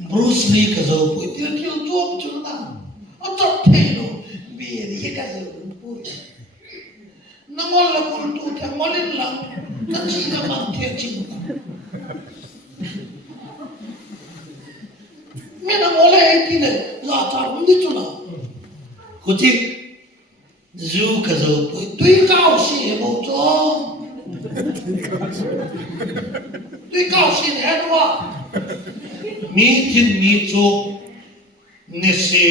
Bruce Lee ka zo poi ti ki jo chu na atak thei lo be ri ka zo poi na mo la ko tu ta mo le la ta chi na man the chi Mena mole eti ne la tar undi chuna Kuti zu ka zo poi tui cao si mo cho Tui cao si ne wa Mi tin mi cho ne se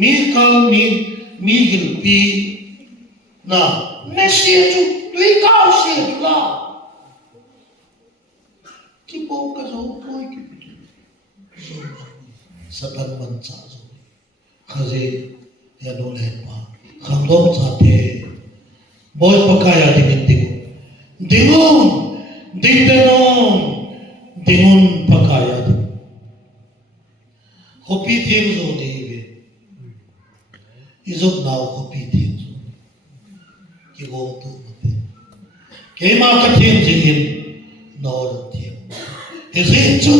mi kal mi gil pi na ne se chu tui cao si la Ki po ka zo poi ki Satan man cha zo khaze ya no le pa kham dom cha the boy pakaya dingun pakaya di hopi thing zo de ve izok naw hopi thing zo ki go to ke ma ka thing jin no thing he chu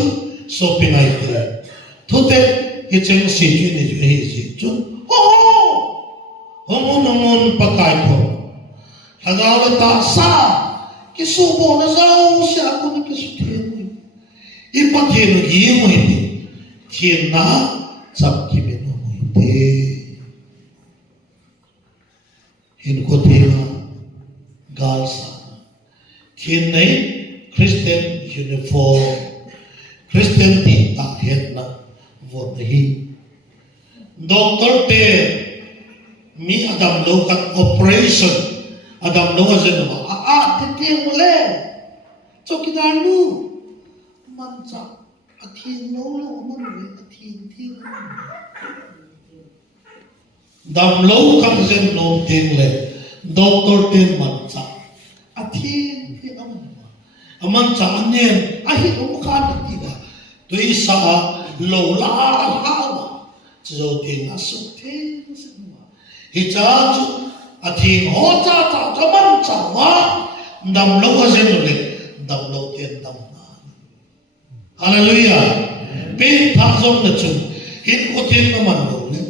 so pinai te Thote he cheng si ju ni ju he si ju homon pakai ko hagaw ta sa ki su bo na zao sha ko ni ki su the I pa the no gi mo hi thiên na chap ki me no mo te hin ko the na gal sa thiên nei Christian uniform Christian ti ta het na vot hi doctor te mi adam lo kat operation adam lo azen ma te te mole chokidar nu man cha athin no lo man ve athin thi dam lo kan zen no ting le doctor te man cha athin thi aman cha anen ahi um khan ti ba tui sa lo la zo tin asu the hi cha chu athin ho cha cha man cha wa dam lo ka zen le dam lo ten dam na hallelujah pe tha zong na chu hin ko tin na man lo le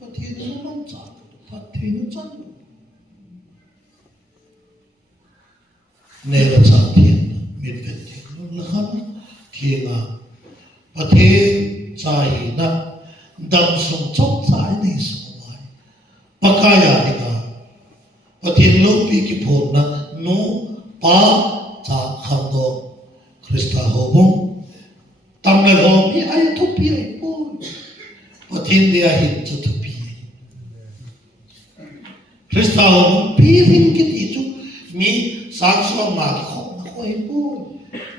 pa thi na man cha pa thi na cha ne la cha thiên mit vet thiên la khan thiên a pa the chai na dam song chok chai ni so mai pakaya ni ka pa thiên lo pi ki phon na no pa cha kham do Krista ho bom tam le ho pi ai thu pi ai po pa thiên dia hin chu thu pi Krista ho pi hin ki ti chu mi sang so ma ki khom na ko ai po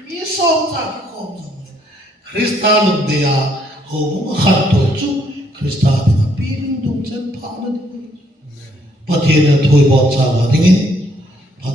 mi so cha ki khom Krista lum dia ho bom khat to chu Krista de pi hin dum chen pha na pa thiên thoi bo cha wa ding